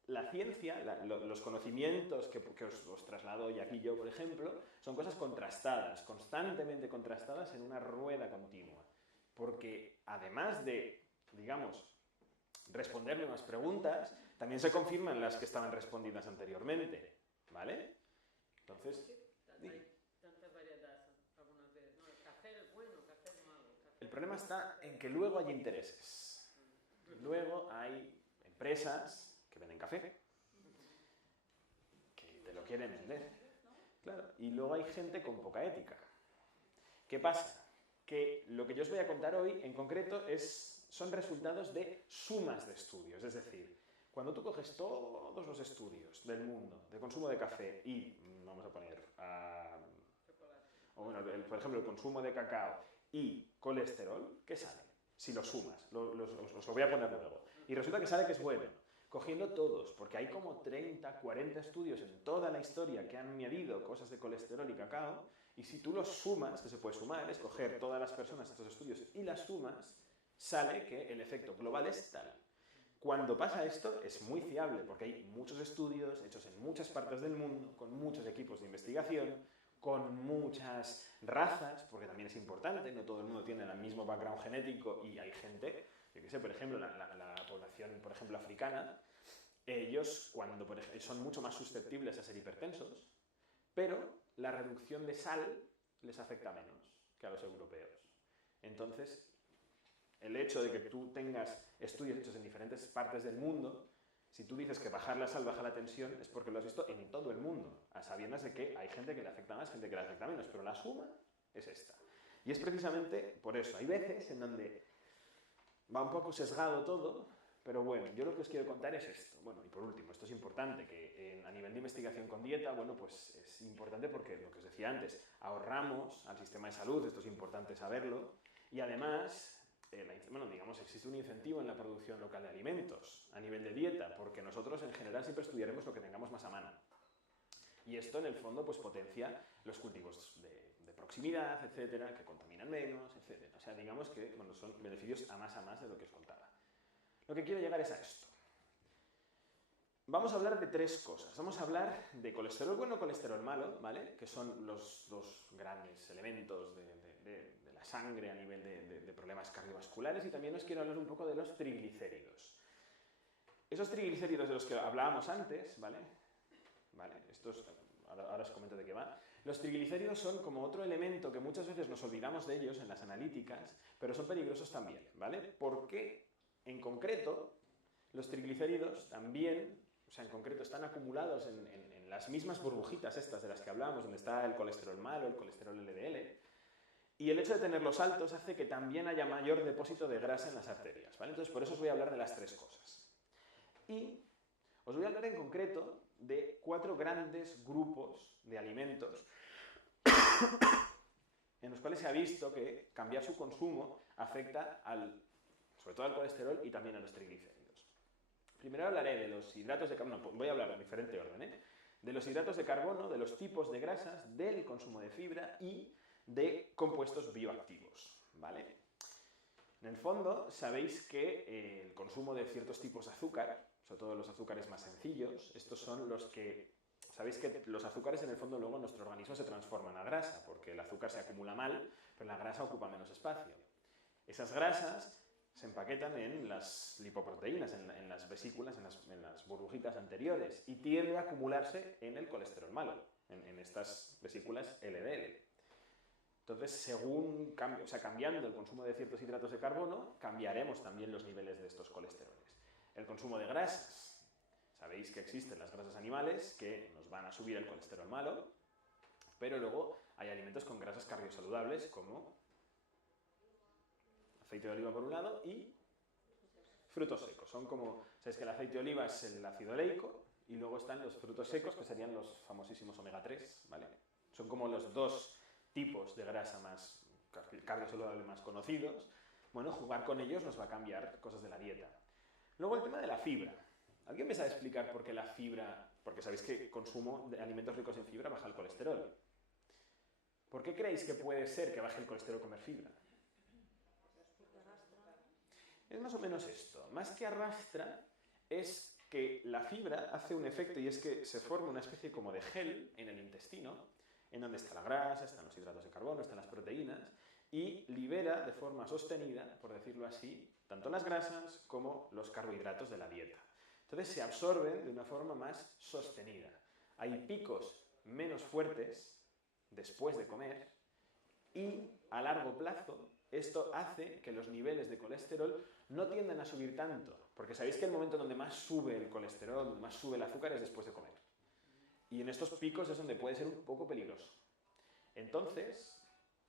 la ciencia, los conocimientos que os traslado hoy aquí yo, por ejemplo, son cosas contrastadas, constantemente contrastadas en una rueda continua. Porque además de, digamos, responderle unas preguntas, también se confirman las que estaban respondidas anteriormente, ¿vale? Entonces, el problema está en que luego hay intereses. Luego hay empresas que venden café, que te lo quieren vender. Claro, y luego hay gente con poca ética. ¿Qué pasa? Que lo que yo os voy a contar hoy, en concreto, son resultados de sumas de estudios. Es decir, cuando tú coges todos los estudios del mundo de consumo de café y, vamos a poner, por ejemplo, el consumo de cacao y colesterol, ¿qué sale? Si lo sumas, os lo voy a poner luego. Y resulta que sale que es bueno. Cogiendo todos, porque hay como 30, 40 estudios en toda la historia que han añadido cosas de colesterol y cacao, y si tú los sumas, que se puede sumar, es coger todas las personas estos estudios y las sumas, sale que el efecto global es tal. Cuando pasa esto es muy fiable, porque hay muchos estudios hechos en muchas partes del mundo, con muchos equipos de investigación, con muchas razas, porque también es importante, no todo el mundo tiene el mismo background genético y hay gente, yo qué sé, por ejemplo, la población, por ejemplo, africana, ellos cuando son mucho más susceptibles a ser hipertensos, pero la reducción de sal les afecta menos que a los europeos. Entonces, el hecho de que tú tengas estudios hechos en diferentes partes del mundo, si tú dices que bajar la sal baja la tensión, es porque lo has visto en todo el mundo, a sabiendas de que hay gente que le afecta más, gente que le afecta menos, pero la suma es esta. Y es precisamente por eso. Hay veces en donde va un poco sesgado todo, pero bueno, yo lo que os quiero contar es esto. Bueno, y por último, esto es importante, que a nivel de investigación con dieta, bueno, pues es importante porque, lo que os decía antes, ahorramos al sistema de salud, esto es importante saberlo, y además, digamos, existe un incentivo en la producción local de alimentos a nivel de dieta, porque nosotros en general siempre estudiaremos lo que tengamos más a mano. Y esto en el fondo pues potencia los cultivos de proximidad, etcétera, que contaminan menos, etcétera. O sea, digamos que bueno, son beneficios a más de lo que os contaba. Lo que quiero llegar es a esto. Vamos a hablar de tres cosas. Vamos a hablar de colesterol bueno y colesterol malo, ¿vale? Que son los dos grandes elementos de la sangre a nivel de problemas cardiovasculares, y también os quiero hablar un poco de los triglicéridos. Esos triglicéridos de los que hablábamos antes, ¿vale? Ahora os comento de qué va. Los triglicéridos son como otro elemento que muchas veces nos olvidamos de ellos en las analíticas, pero son peligrosos también, ¿vale? Porque, en concreto, los triglicéridos también, o sea, en concreto, están acumulados en las mismas burbujitas estas de las que hablábamos, donde está el colesterol malo, el colesterol LDL, y el hecho de tenerlos altos hace que también haya mayor depósito de grasa en las arterias, ¿vale? Entonces, por eso os voy a hablar de las tres cosas. Y os voy a hablar en concreto de 4 grandes grupos de alimentos en los cuales se ha visto que cambiar su consumo afecta sobre todo al colesterol y también a los triglicéridos. Primero hablaré de los hidratos de carbono, voy a hablar en diferente orden, de los hidratos de carbono, de los tipos de grasas, del consumo de fibra y de compuestos bioactivos, ¿vale? En el fondo, sabéis que el consumo de ciertos tipos de azúcar, sobre todo los azúcares más sencillos, estos son los que... Sabéis que los azúcares en el fondo luego en nuestro organismo se transforman a grasa, porque el azúcar se acumula mal, pero la grasa ocupa menos espacio. Esas grasas se empaquetan en las lipoproteínas, en las vesículas, en las burbujitas anteriores, y tiende a acumularse en el colesterol malo, en estas vesículas LDL. Entonces, según cambiando el consumo de ciertos hidratos de carbono, cambiaremos también los niveles de estos colesteroles. El consumo de grasas. Sabéis que existen las grasas animales que nos van a subir el colesterol malo, pero luego hay alimentos con grasas cardiosaludables como aceite de oliva por un lado y frutos secos. Son como, sabéis que el aceite de oliva es el ácido oleico y luego están los frutos secos que serían los famosísimos omega 3, ¿vale? Son como los dos tipos de grasa más cardiosaludable más conocidos. Bueno, jugar con ellos nos va a cambiar cosas de la dieta. Luego el tema de la fibra. ¿Alguien me sabe explicar por qué la fibra, porque sabéis que consumo de alimentos ricos en fibra baja el colesterol? ¿Por qué creéis que puede ser que baje el colesterol comer fibra? Es más o menos esto. Más que arrastra, es que la fibra hace un efecto y es que se forma una especie como de gel en el intestino, en donde está la grasa, están los hidratos de carbono, están las proteínas, y libera de forma sostenida, por decirlo así, tanto las grasas como los carbohidratos de la dieta. Entonces se absorben de una forma más sostenida. Hay picos menos fuertes después de comer y a largo plazo esto hace que los niveles de colesterol no tiendan a subir tanto, porque sabéis que el momento donde más sube el colesterol, donde más sube el azúcar es después de comer. Y en estos picos es donde puede ser un poco peligroso. Entonces,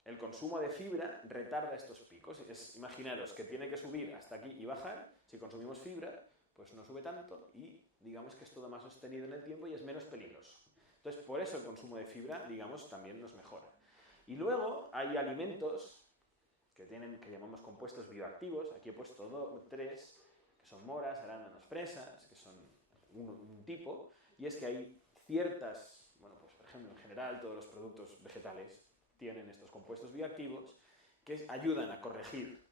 el consumo de fibra retarda estos picos. Imaginaros que tiene que subir hasta aquí y bajar. Si consumimos fibra, pues no sube tanto y digamos que es todo más sostenido en el tiempo y es menos peligroso. Entonces, por eso el consumo de fibra, digamos, también nos mejora. Y luego hay alimentos que llamamos compuestos bioactivos. Aquí he puesto 3, que son moras, arándanos, fresas, que son un tipo, y es que hay ciertas, bueno, pues por ejemplo, en general todos los productos vegetales tienen estos compuestos bioactivos que ayudan a corregir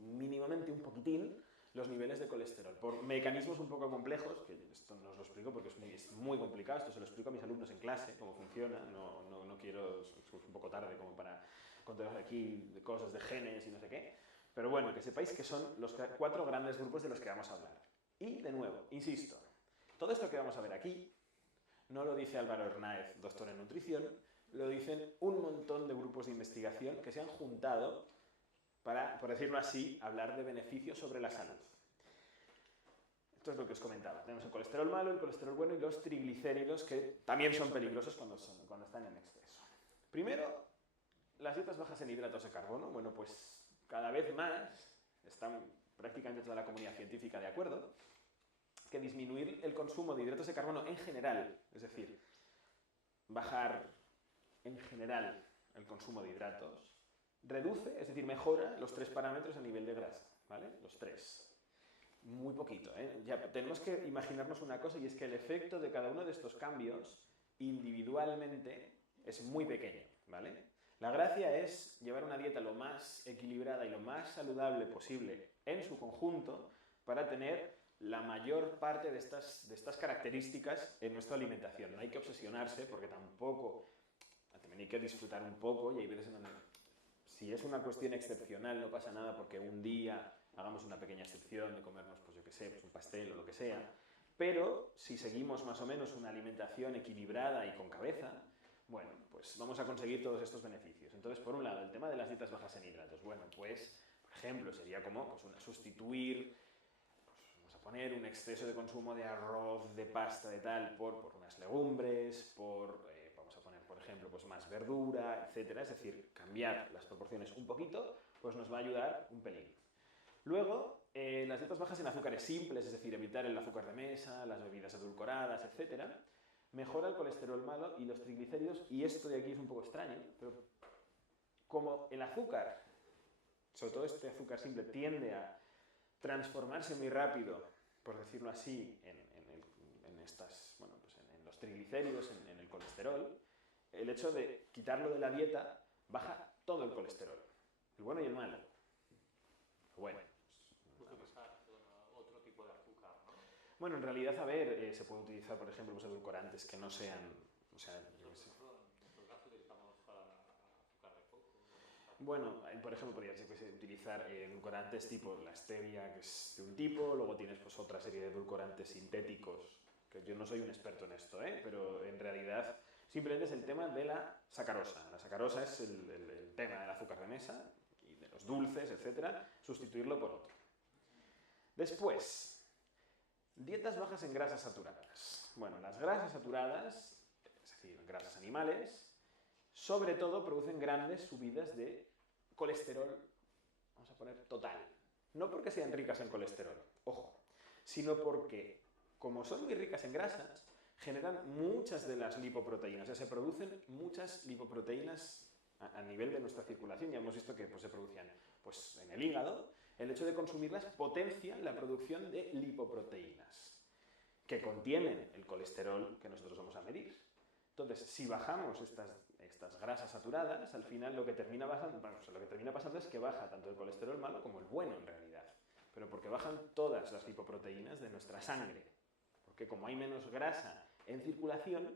mínimamente un poquitín los niveles de colesterol, por mecanismos un poco complejos, que esto no os lo explico porque es muy complicado, esto se lo explico a mis alumnos en clase, cómo funciona, no quiero, es un poco tarde como para contaros aquí cosas de genes y no sé qué, pero bueno, que sepáis que son los 4 grandes grupos de los que vamos a hablar. Y, de nuevo, insisto, todo esto que vamos a ver aquí no lo dice Álvaro Hernáez, doctor en nutrición, lo dicen un montón de grupos de investigación que se han juntado para, por decirlo así, hablar de beneficios sobre la salud. Esto es lo que os comentaba. Tenemos el colesterol malo, el colesterol bueno y los triglicéridos, que también son peligrosos cuando están en exceso. Primero, las dietas bajas en hidratos de carbono. Bueno, pues cada vez más están prácticamente toda la comunidad científica de acuerdo que disminuir el consumo de hidratos de carbono en general, es decir, bajar en general el consumo de hidratos, reduce, es decir, mejora los 3 parámetros a nivel de grasa, ¿vale? Los 3. Muy poquito, ¿eh? Ya tenemos que imaginarnos una cosa y es que el efecto de cada uno de estos cambios individualmente es muy pequeño, ¿vale? La gracia es llevar una dieta lo más equilibrada y lo más saludable posible en su conjunto para tener la mayor parte de estas características en nuestra alimentación. No hay que obsesionarse porque tampoco, también hay que disfrutar un poco y hay veces en donde, si es una cuestión excepcional, no pasa nada porque un día hagamos una pequeña excepción de comernos, pues yo qué sé, pues un pastel o lo que sea, pero si seguimos más o menos una alimentación equilibrada y con cabeza, bueno, pues vamos a conseguir todos estos beneficios. Entonces, por un lado, el tema de las dietas bajas en hidratos, bueno, pues, por ejemplo, sería como pues, sustituir, pues, vamos a poner un exceso de consumo de arroz, de pasta, de tal, por unas legumbres, vamos a poner, por ejemplo, pues más verdura, etcétera. Es decir, cambiar las proporciones un poquito, pues nos va a ayudar un pelín. Luego, las dietas bajas en azúcares simples, es decir, evitar el azúcar de mesa, las bebidas edulcoradas, etcétera, mejora el colesterol malo y los triglicéridos, y esto de aquí es un poco extraño, pero como el azúcar, sobre todo este azúcar simple, tiende a transformarse muy rápido, por decirlo así, en los triglicéridos, en el colesterol, el hecho de quitarlo de la dieta baja todo el colesterol, el bueno y el malo. bueno. Utilizar otro tipo de azúcar, ¿no? Bueno, en realidad, a ver, se puede utilizar, por ejemplo, pues, edulcorantes que no sean, o sea, yo qué sé. En nuestro caso utilizamos azúcar de coco. Bueno, por ejemplo, podrías yo qué sé, utilizar edulcorantes tipo la stevia, que es de un tipo, luego tienes pues otra serie de edulcorantes sintéticos, que yo no soy un experto en esto, pero en realidad simplemente es el tema de la sacarosa. La sacarosa es el tema del azúcar de mesa y de los dulces, etcétera, sustituirlo por otro. Después, dietas bajas en grasas saturadas. Bueno, las grasas saturadas, es decir, grasas animales, sobre todo producen grandes subidas de colesterol, vamos a poner total. No porque sean ricas en colesterol, ojo, sino porque, como son muy ricas en grasas, generan muchas de las lipoproteínas, o sea, se producen muchas lipoproteínas a nivel de nuestra circulación. Ya hemos visto que pues, se producían pues, en el hígado. El hecho de consumirlas potencia la producción de lipoproteínas, que contienen el colesterol que nosotros vamos a medir. Entonces, si bajamos estas grasas saturadas, al final lo que termina pasando es que baja tanto el colesterol malo como el bueno en realidad. Pero porque bajan todas las lipoproteínas de nuestra sangre. Porque como hay menos grasa en circulación,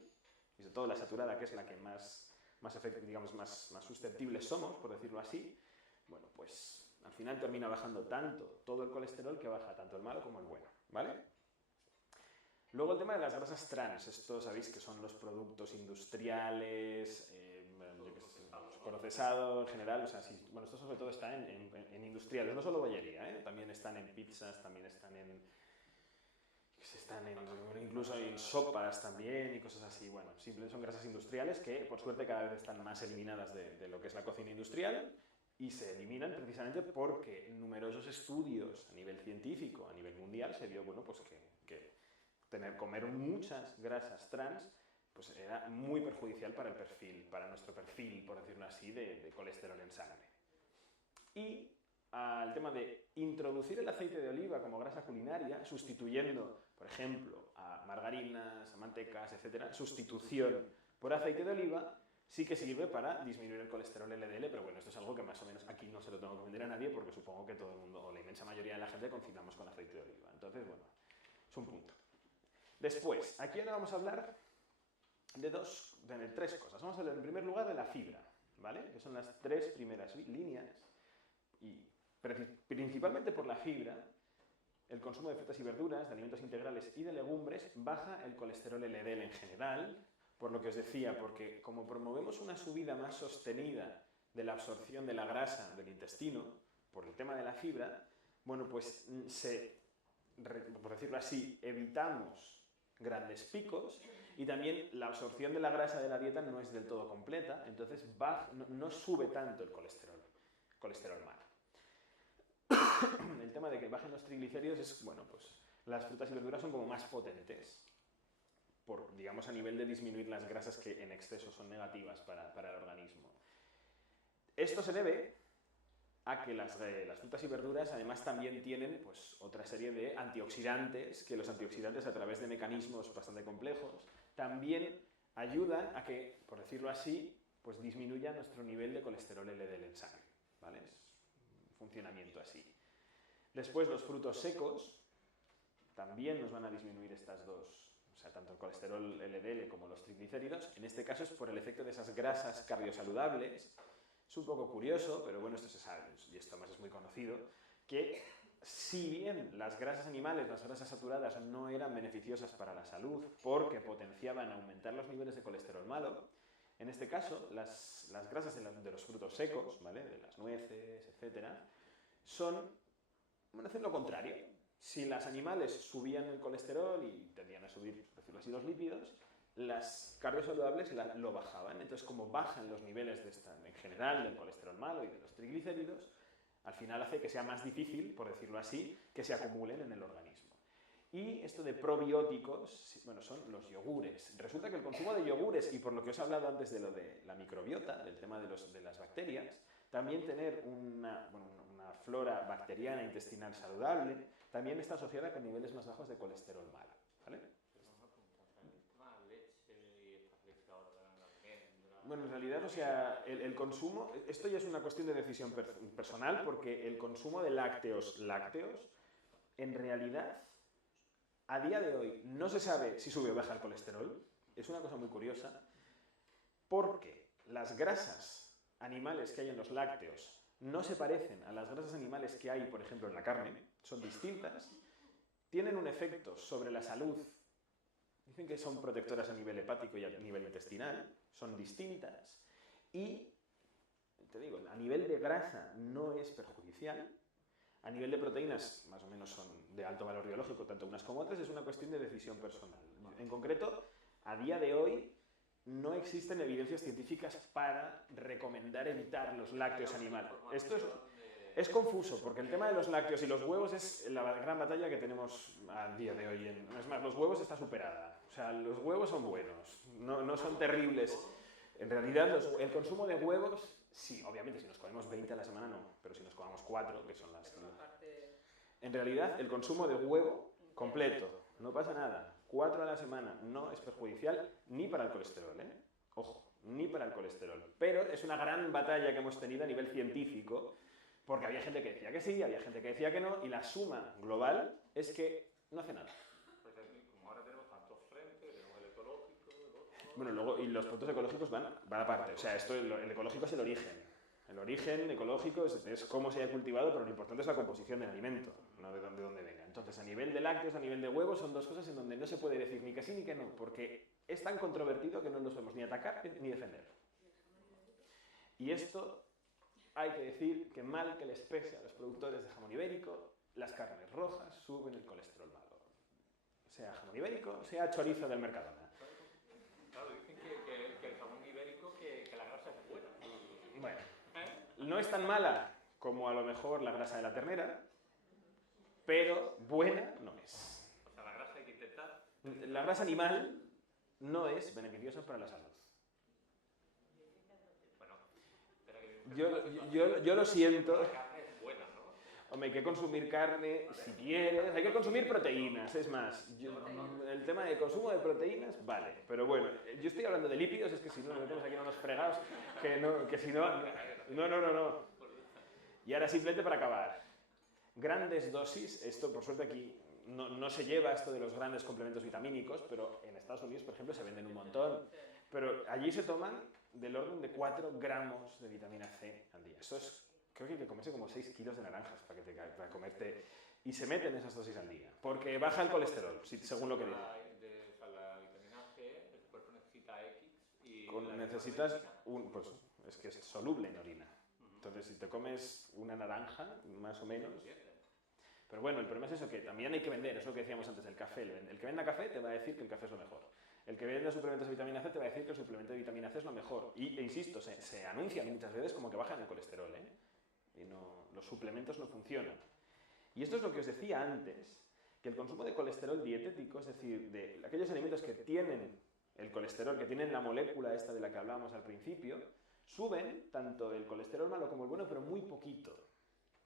y sobre todo la saturada, que es la que más susceptibles somos, por decirlo así, bueno, pues al final termina bajando tanto todo el colesterol que baja tanto el malo como el bueno, ¿vale? Luego el tema de las grasas trans, esto sabéis que son los productos industriales, procesado en general, o sea, sí, bueno, esto sobre todo está en industriales, no solo bollería, también están en pizzas, también están incluso en sopas también y cosas así. Bueno, simplemente son grasas industriales que por suerte cada vez están más eliminadas de lo que es la cocina industrial y se eliminan precisamente porque en numerosos estudios a nivel científico, a nivel mundial, se vio, bueno, pues que comer muchas grasas trans pues era muy perjudicial para el perfil, para nuestro perfil, por decirlo así, de colesterol en sangre. Y al tema de introducir el aceite de oliva como grasa culinaria, sustituyendo, por ejemplo, a margarinas, a mantecas, etcétera, sustitución por aceite de oliva, sí que sirve para disminuir el colesterol LDL, pero bueno, esto es algo que más o menos aquí no se lo tengo que vender a nadie porque supongo que todo el mundo, o la inmensa mayoría de la gente, cocinamos con aceite de oliva. Entonces, bueno, es un punto. Después, aquí ahora vamos a hablar de tres cosas. Vamos a hablar en primer lugar de la fibra, ¿vale? Que son las tres primeras líneas. Y principalmente por la fibra, el consumo de frutas y verduras, de alimentos integrales y de legumbres baja el colesterol LDL en general, por lo que os decía, porque como promovemos una subida más sostenida de la absorción de la grasa del intestino, por el tema de la fibra, bueno, pues por decirlo así, evitamos grandes picos y también la absorción de la grasa de la dieta no es del todo completa, entonces no sube tanto el colesterol malo. El tema de que bajen los triglicéridos es, bueno, pues las frutas y verduras son como más potentes, digamos a nivel de disminuir las grasas que en exceso son negativas para el organismo. Esto se debe a que las frutas y verduras además también tienen pues, otra serie de antioxidantes, que los antioxidantes a través de mecanismos bastante complejos también ayudan a que, por decirlo así, pues disminuya nuestro nivel de colesterol LDL en sangre, ¿vale? Es un funcionamiento así. Después los frutos secos también nos van a disminuir estas dos, o sea, tanto el colesterol LDL como los triglicéridos. En este caso es por el efecto de esas grasas cardiosaludables. Es un poco curioso, pero bueno, esto se sabe, y esto más es muy conocido, que si bien las grasas animales, las grasas saturadas, no eran beneficiosas para la salud porque potenciaban aumentar los niveles de colesterol malo, en este caso las grasas de los frutos secos, ¿vale? De las nueces, etcétera, hacen lo contrario. Si las animales subían el colesterol y tendían a subir, por decirlo así, los lípidos, las cardiosaludables lo bajaban. Entonces, como bajan los niveles en general del colesterol malo y de los triglicéridos, al final hace que sea más difícil, por decirlo así, que se acumulen en el organismo. Y esto de probióticos, bueno, son los yogures. Resulta que el consumo de yogures, y por lo que os he hablado antes de lo de la microbiota, del tema de las bacterias, también tener una flora bacteriana intestinal saludable, también está asociada con niveles más bajos de colesterol malo, ¿vale? Bueno, en realidad, o sea, el consumo, esto ya es una cuestión de decisión personal, porque el consumo de lácteos, en realidad, a día de hoy, no se sabe si sube o baja el colesterol. Es una cosa muy curiosa, porque las grasas animales que hay en los lácteos no se parecen a las grasas animales que hay, por ejemplo, en la carne, son distintas, tienen un efecto sobre la salud. Dicen que son protectoras a nivel hepático y a nivel intestinal, son distintas y, te digo, a nivel de grasa no es perjudicial, a nivel de proteínas más o menos son de alto valor biológico, tanto unas como otras, es una cuestión de decisión personal. En concreto, a día de hoy no existen evidencias científicas para recomendar evitar los lácteos animales. Esto es confuso, porque el tema de los lácteos y los huevos es la gran batalla que tenemos a día de hoy. Es más, los huevos está superada. O sea, los huevos son buenos, no son terribles. En realidad, el consumo de huevos, sí, obviamente, si nos comemos 20 a la semana no, pero si nos comemos 4, que son las... En realidad, el consumo de huevo completo, no pasa nada. 4 a la semana no es perjudicial ni para el colesterol, ¿eh? Ojo, ni para el colesterol. Pero es una gran batalla que hemos tenido a nivel científico, porque había gente que decía que sí, había gente que decía que no, y la suma global es que no hace nada. Como ahora tenemos tantos frentes, tenemos el ecológico, el otro... Bueno, luego, y los productos ecológicos van aparte. O sea, el ecológico es el origen. El origen ecológico es cómo se haya cultivado, pero lo importante es la composición del alimento, no de dónde venga. Entonces, a nivel de lácteos, a nivel de huevos, son dos cosas en donde no se puede decir ni que sí ni que no, porque es tan controvertido que no nos podemos ni atacar ni defender. Y esto hay que decir que mal que les pese a los productores de jamón ibérico, las carnes rojas suben el colesterol malo. Sea jamón ibérico, sea chorizo del Mercadona. Claro, dicen que el jamón ibérico, que la grasa es buena. Bueno, no es tan mala como a lo mejor la grasa de la ternera, pero buena no es. O sea, la grasa hay que intentar... La grasa animal no es beneficiosa para la salud. Bueno, espera que... Yo lo siento. La carne es buena, ¿no? Hombre, hay que consumir carne si quieres, hay que consumir proteínas, es más. El tema de consumo de proteínas, vale, pero bueno, yo estoy hablando de lípidos, es que si no nos metemos aquí en unos fregados, que si no... No. Y ahora simplemente para acabar. Grandes dosis, esto por suerte aquí no se lleva esto de los grandes complementos vitamínicos, pero en Estados Unidos, por ejemplo, se venden un montón. Pero allí se toman del orden de 4 gramos de vitamina C al día. Eso es, creo que hay que comerse como 6 kilos de naranjas para comerte. Y se meten esas dosis al día, porque baja el colesterol, según lo que dice. La vitamina C, el cuerpo necesita X y... Necesitas pues es que es soluble en orina. Entonces, si te comes una naranja, más o menos... Pero bueno, el problema es eso, que también hay que vender, es lo que decíamos antes, el café. El que venda café te va a decir que el café es lo mejor. El que venda suplementos de vitamina C te va a decir que el suplemento de vitamina C es lo mejor. E insisto, se anuncian muchas veces como que bajan el colesterol, ¿eh? Y no, los suplementos no funcionan. Y esto es lo que os decía antes, que el consumo de colesterol dietético, es decir, de aquellos alimentos que tienen el colesterol, que tienen la molécula esta de la que hablábamos al principio, suben tanto el colesterol malo como el bueno, pero muy poquito.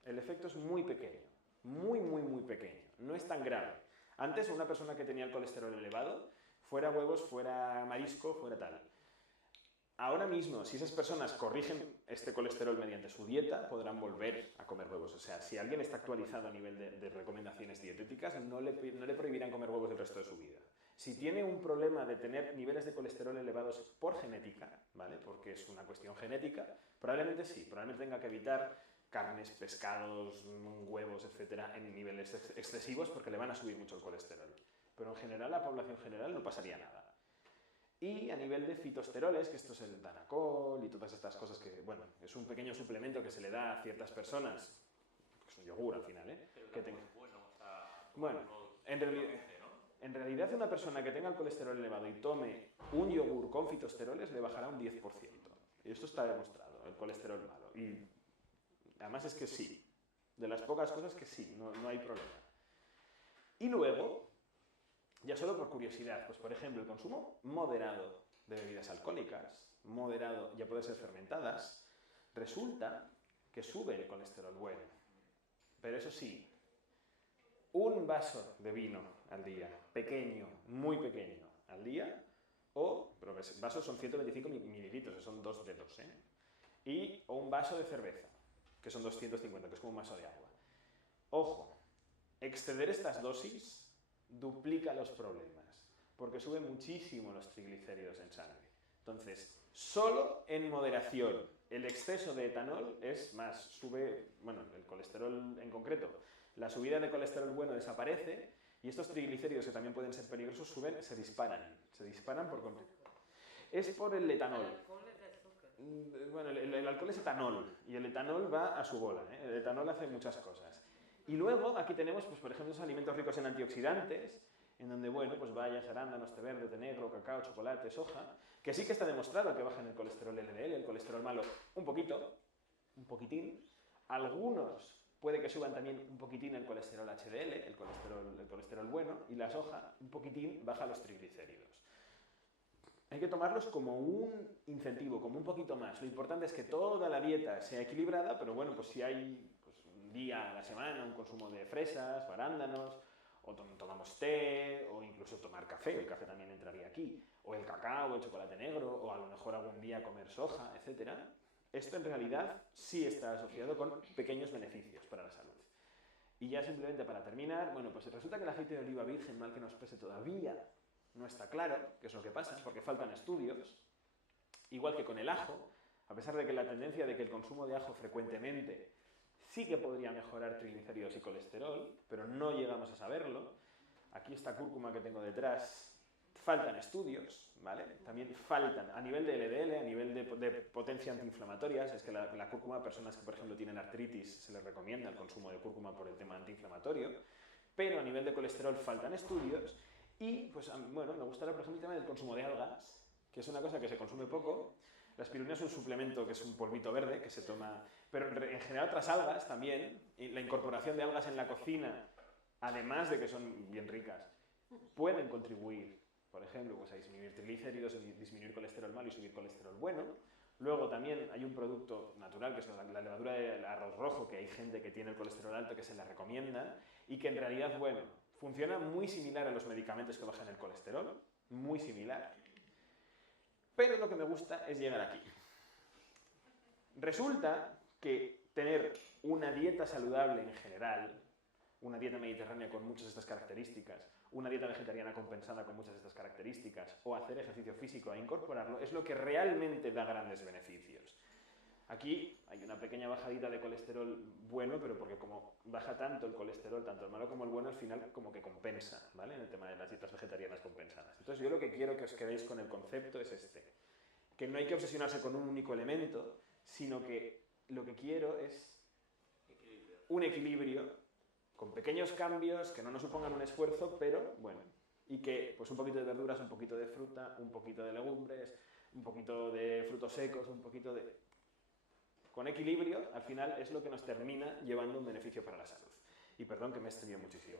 El efecto es muy pequeño, muy pequeño, no es tan grave. Antes, una persona que tenía el colesterol elevado, fuera huevos, fuera marisco, fuera tal. Ahora mismo, si esas personas corrigen este colesterol mediante su dieta, podrán volver a comer huevos. O sea, si alguien está actualizado a nivel de recomendaciones dietéticas, no le prohibirán comer huevos el resto de su vida. Si tiene un problema de tener niveles de colesterol elevados por genética, ¿vale? Porque es una cuestión genética, probablemente sí, probablemente tenga que evitar carnes, pescados, huevos, etcétera, en niveles excesivos porque le van a subir mucho el colesterol. Pero en general, la población general no pasaría nada. Y a nivel de fitosteroles, que esto es el danacol y todas estas cosas que, bueno, es un pequeño suplemento que se le da a ciertas personas, es un yogur al final, ¿eh? Que tenga... Bueno, en realidad una persona que tenga el colesterol elevado y tome un yogur con fitosteroles le bajará un 10%. Y esto está demostrado, el colesterol malo. Y además es que sí, de las pocas cosas que sí, no hay problema. Y luego, ya solo por curiosidad, pues por ejemplo, el consumo moderado de bebidas alcohólicas, moderado, ya puede ser fermentadas, resulta que sube el colesterol bueno. Pero eso sí, un vaso de vino al día, pequeño, muy pequeño, al día, pero vasos son 125 mililitros, que son 2 dedos, o un vaso de cerveza, que son 250, que es como un vaso de agua. Ojo, exceder estas dosis duplica los problemas, porque sube muchísimo los triglicéridos en sangre. Entonces, solo en moderación. El exceso de etanol es más, sube, bueno, el colesterol en concreto, la subida de colesterol bueno desaparece y estos triglicéridos, que también pueden ser peligrosos, suben, se disparan por completo. Es por el etanol. Bueno, el alcohol es etanol y el etanol va a su bola, El etanol hace muchas cosas. Y luego aquí tenemos, pues, por ejemplo, esos alimentos ricos en antioxidantes, en donde, bueno, pues bayas, arándanos, té verde, té negro, cacao, chocolate, soja, que sí que está demostrado que bajan el colesterol LDL, el colesterol malo, un poquitín. Algunos puede que suban también un poquitín el colesterol HDL, el colesterol bueno, y la soja, un poquitín, baja los triglicéridos. Hay que tomarlos como un incentivo, como un poquito más. Lo importante es que toda la dieta sea equilibrada, pero bueno, pues si hay un día a la semana un consumo de fresas o arándanos, o tomamos té, o incluso tomar café, el café también entraría aquí, o el cacao, el chocolate negro, o a lo mejor algún día comer soja, etc. Esto en realidad sí está asociado con pequeños beneficios para la salud. Y ya simplemente para terminar, bueno, pues resulta que el aceite de oliva virgen, mal que nos pese todavía, no está claro qué es lo que pasa, porque faltan estudios, igual que con el ajo, a pesar de que la tendencia de que el consumo de ajo frecuentemente sí que podría mejorar triglicéridos y colesterol, pero no llegamos a saberlo. Aquí esta cúrcuma que tengo detrás, faltan estudios, ¿vale? También faltan a nivel de LDL, a nivel de potencia antiinflamatoria. Es que la cúrcuma, a personas que por ejemplo tienen artritis, se les recomienda el consumo de cúrcuma por el tema antiinflamatorio, pero a nivel de colesterol faltan estudios. Y, pues, bueno, me gustaría, por ejemplo, el tema del consumo de algas, que es una cosa que se consume poco. La espirulina es un suplemento que es un polvito verde que se toma, pero en general otras algas también, y la incorporación de algas en la cocina, además de que son bien ricas, pueden contribuir, por ejemplo, pues a disminuir triglicéridos, disminuir colesterol malo y subir colesterol bueno. Luego también hay un producto natural, que es la levadura del arroz rojo, que hay gente que tiene el colesterol alto que se la recomienda, y que en realidad, bueno, funciona muy similar a los medicamentos que bajan el colesterol, muy similar. Pero lo que me gusta es llegar aquí. Resulta que tener una dieta saludable en general, una dieta mediterránea con muchas de estas características, una dieta vegetariana compensada con muchas de estas características, o hacer ejercicio físico e incorporarlo, es lo que realmente da grandes beneficios. Aquí hay una pequeña bajadita de colesterol bueno, pero porque como baja tanto el colesterol, tanto el malo como el bueno, al final como que compensa, ¿vale? En el tema de las dietas vegetarianas compensadas. Entonces yo lo que quiero que os quedéis con el concepto es este, que no hay que obsesionarse con un único elemento, sino que lo que quiero es un equilibrio con pequeños cambios que no nos supongan un esfuerzo, pero bueno, y que pues un poquito de verduras, un poquito de fruta, un poquito de legumbres, un poquito de frutos secos, un poquito de... Con equilibrio, al final es lo que nos termina llevando un beneficio para la salud. Y perdón que me he extendido muchísimo.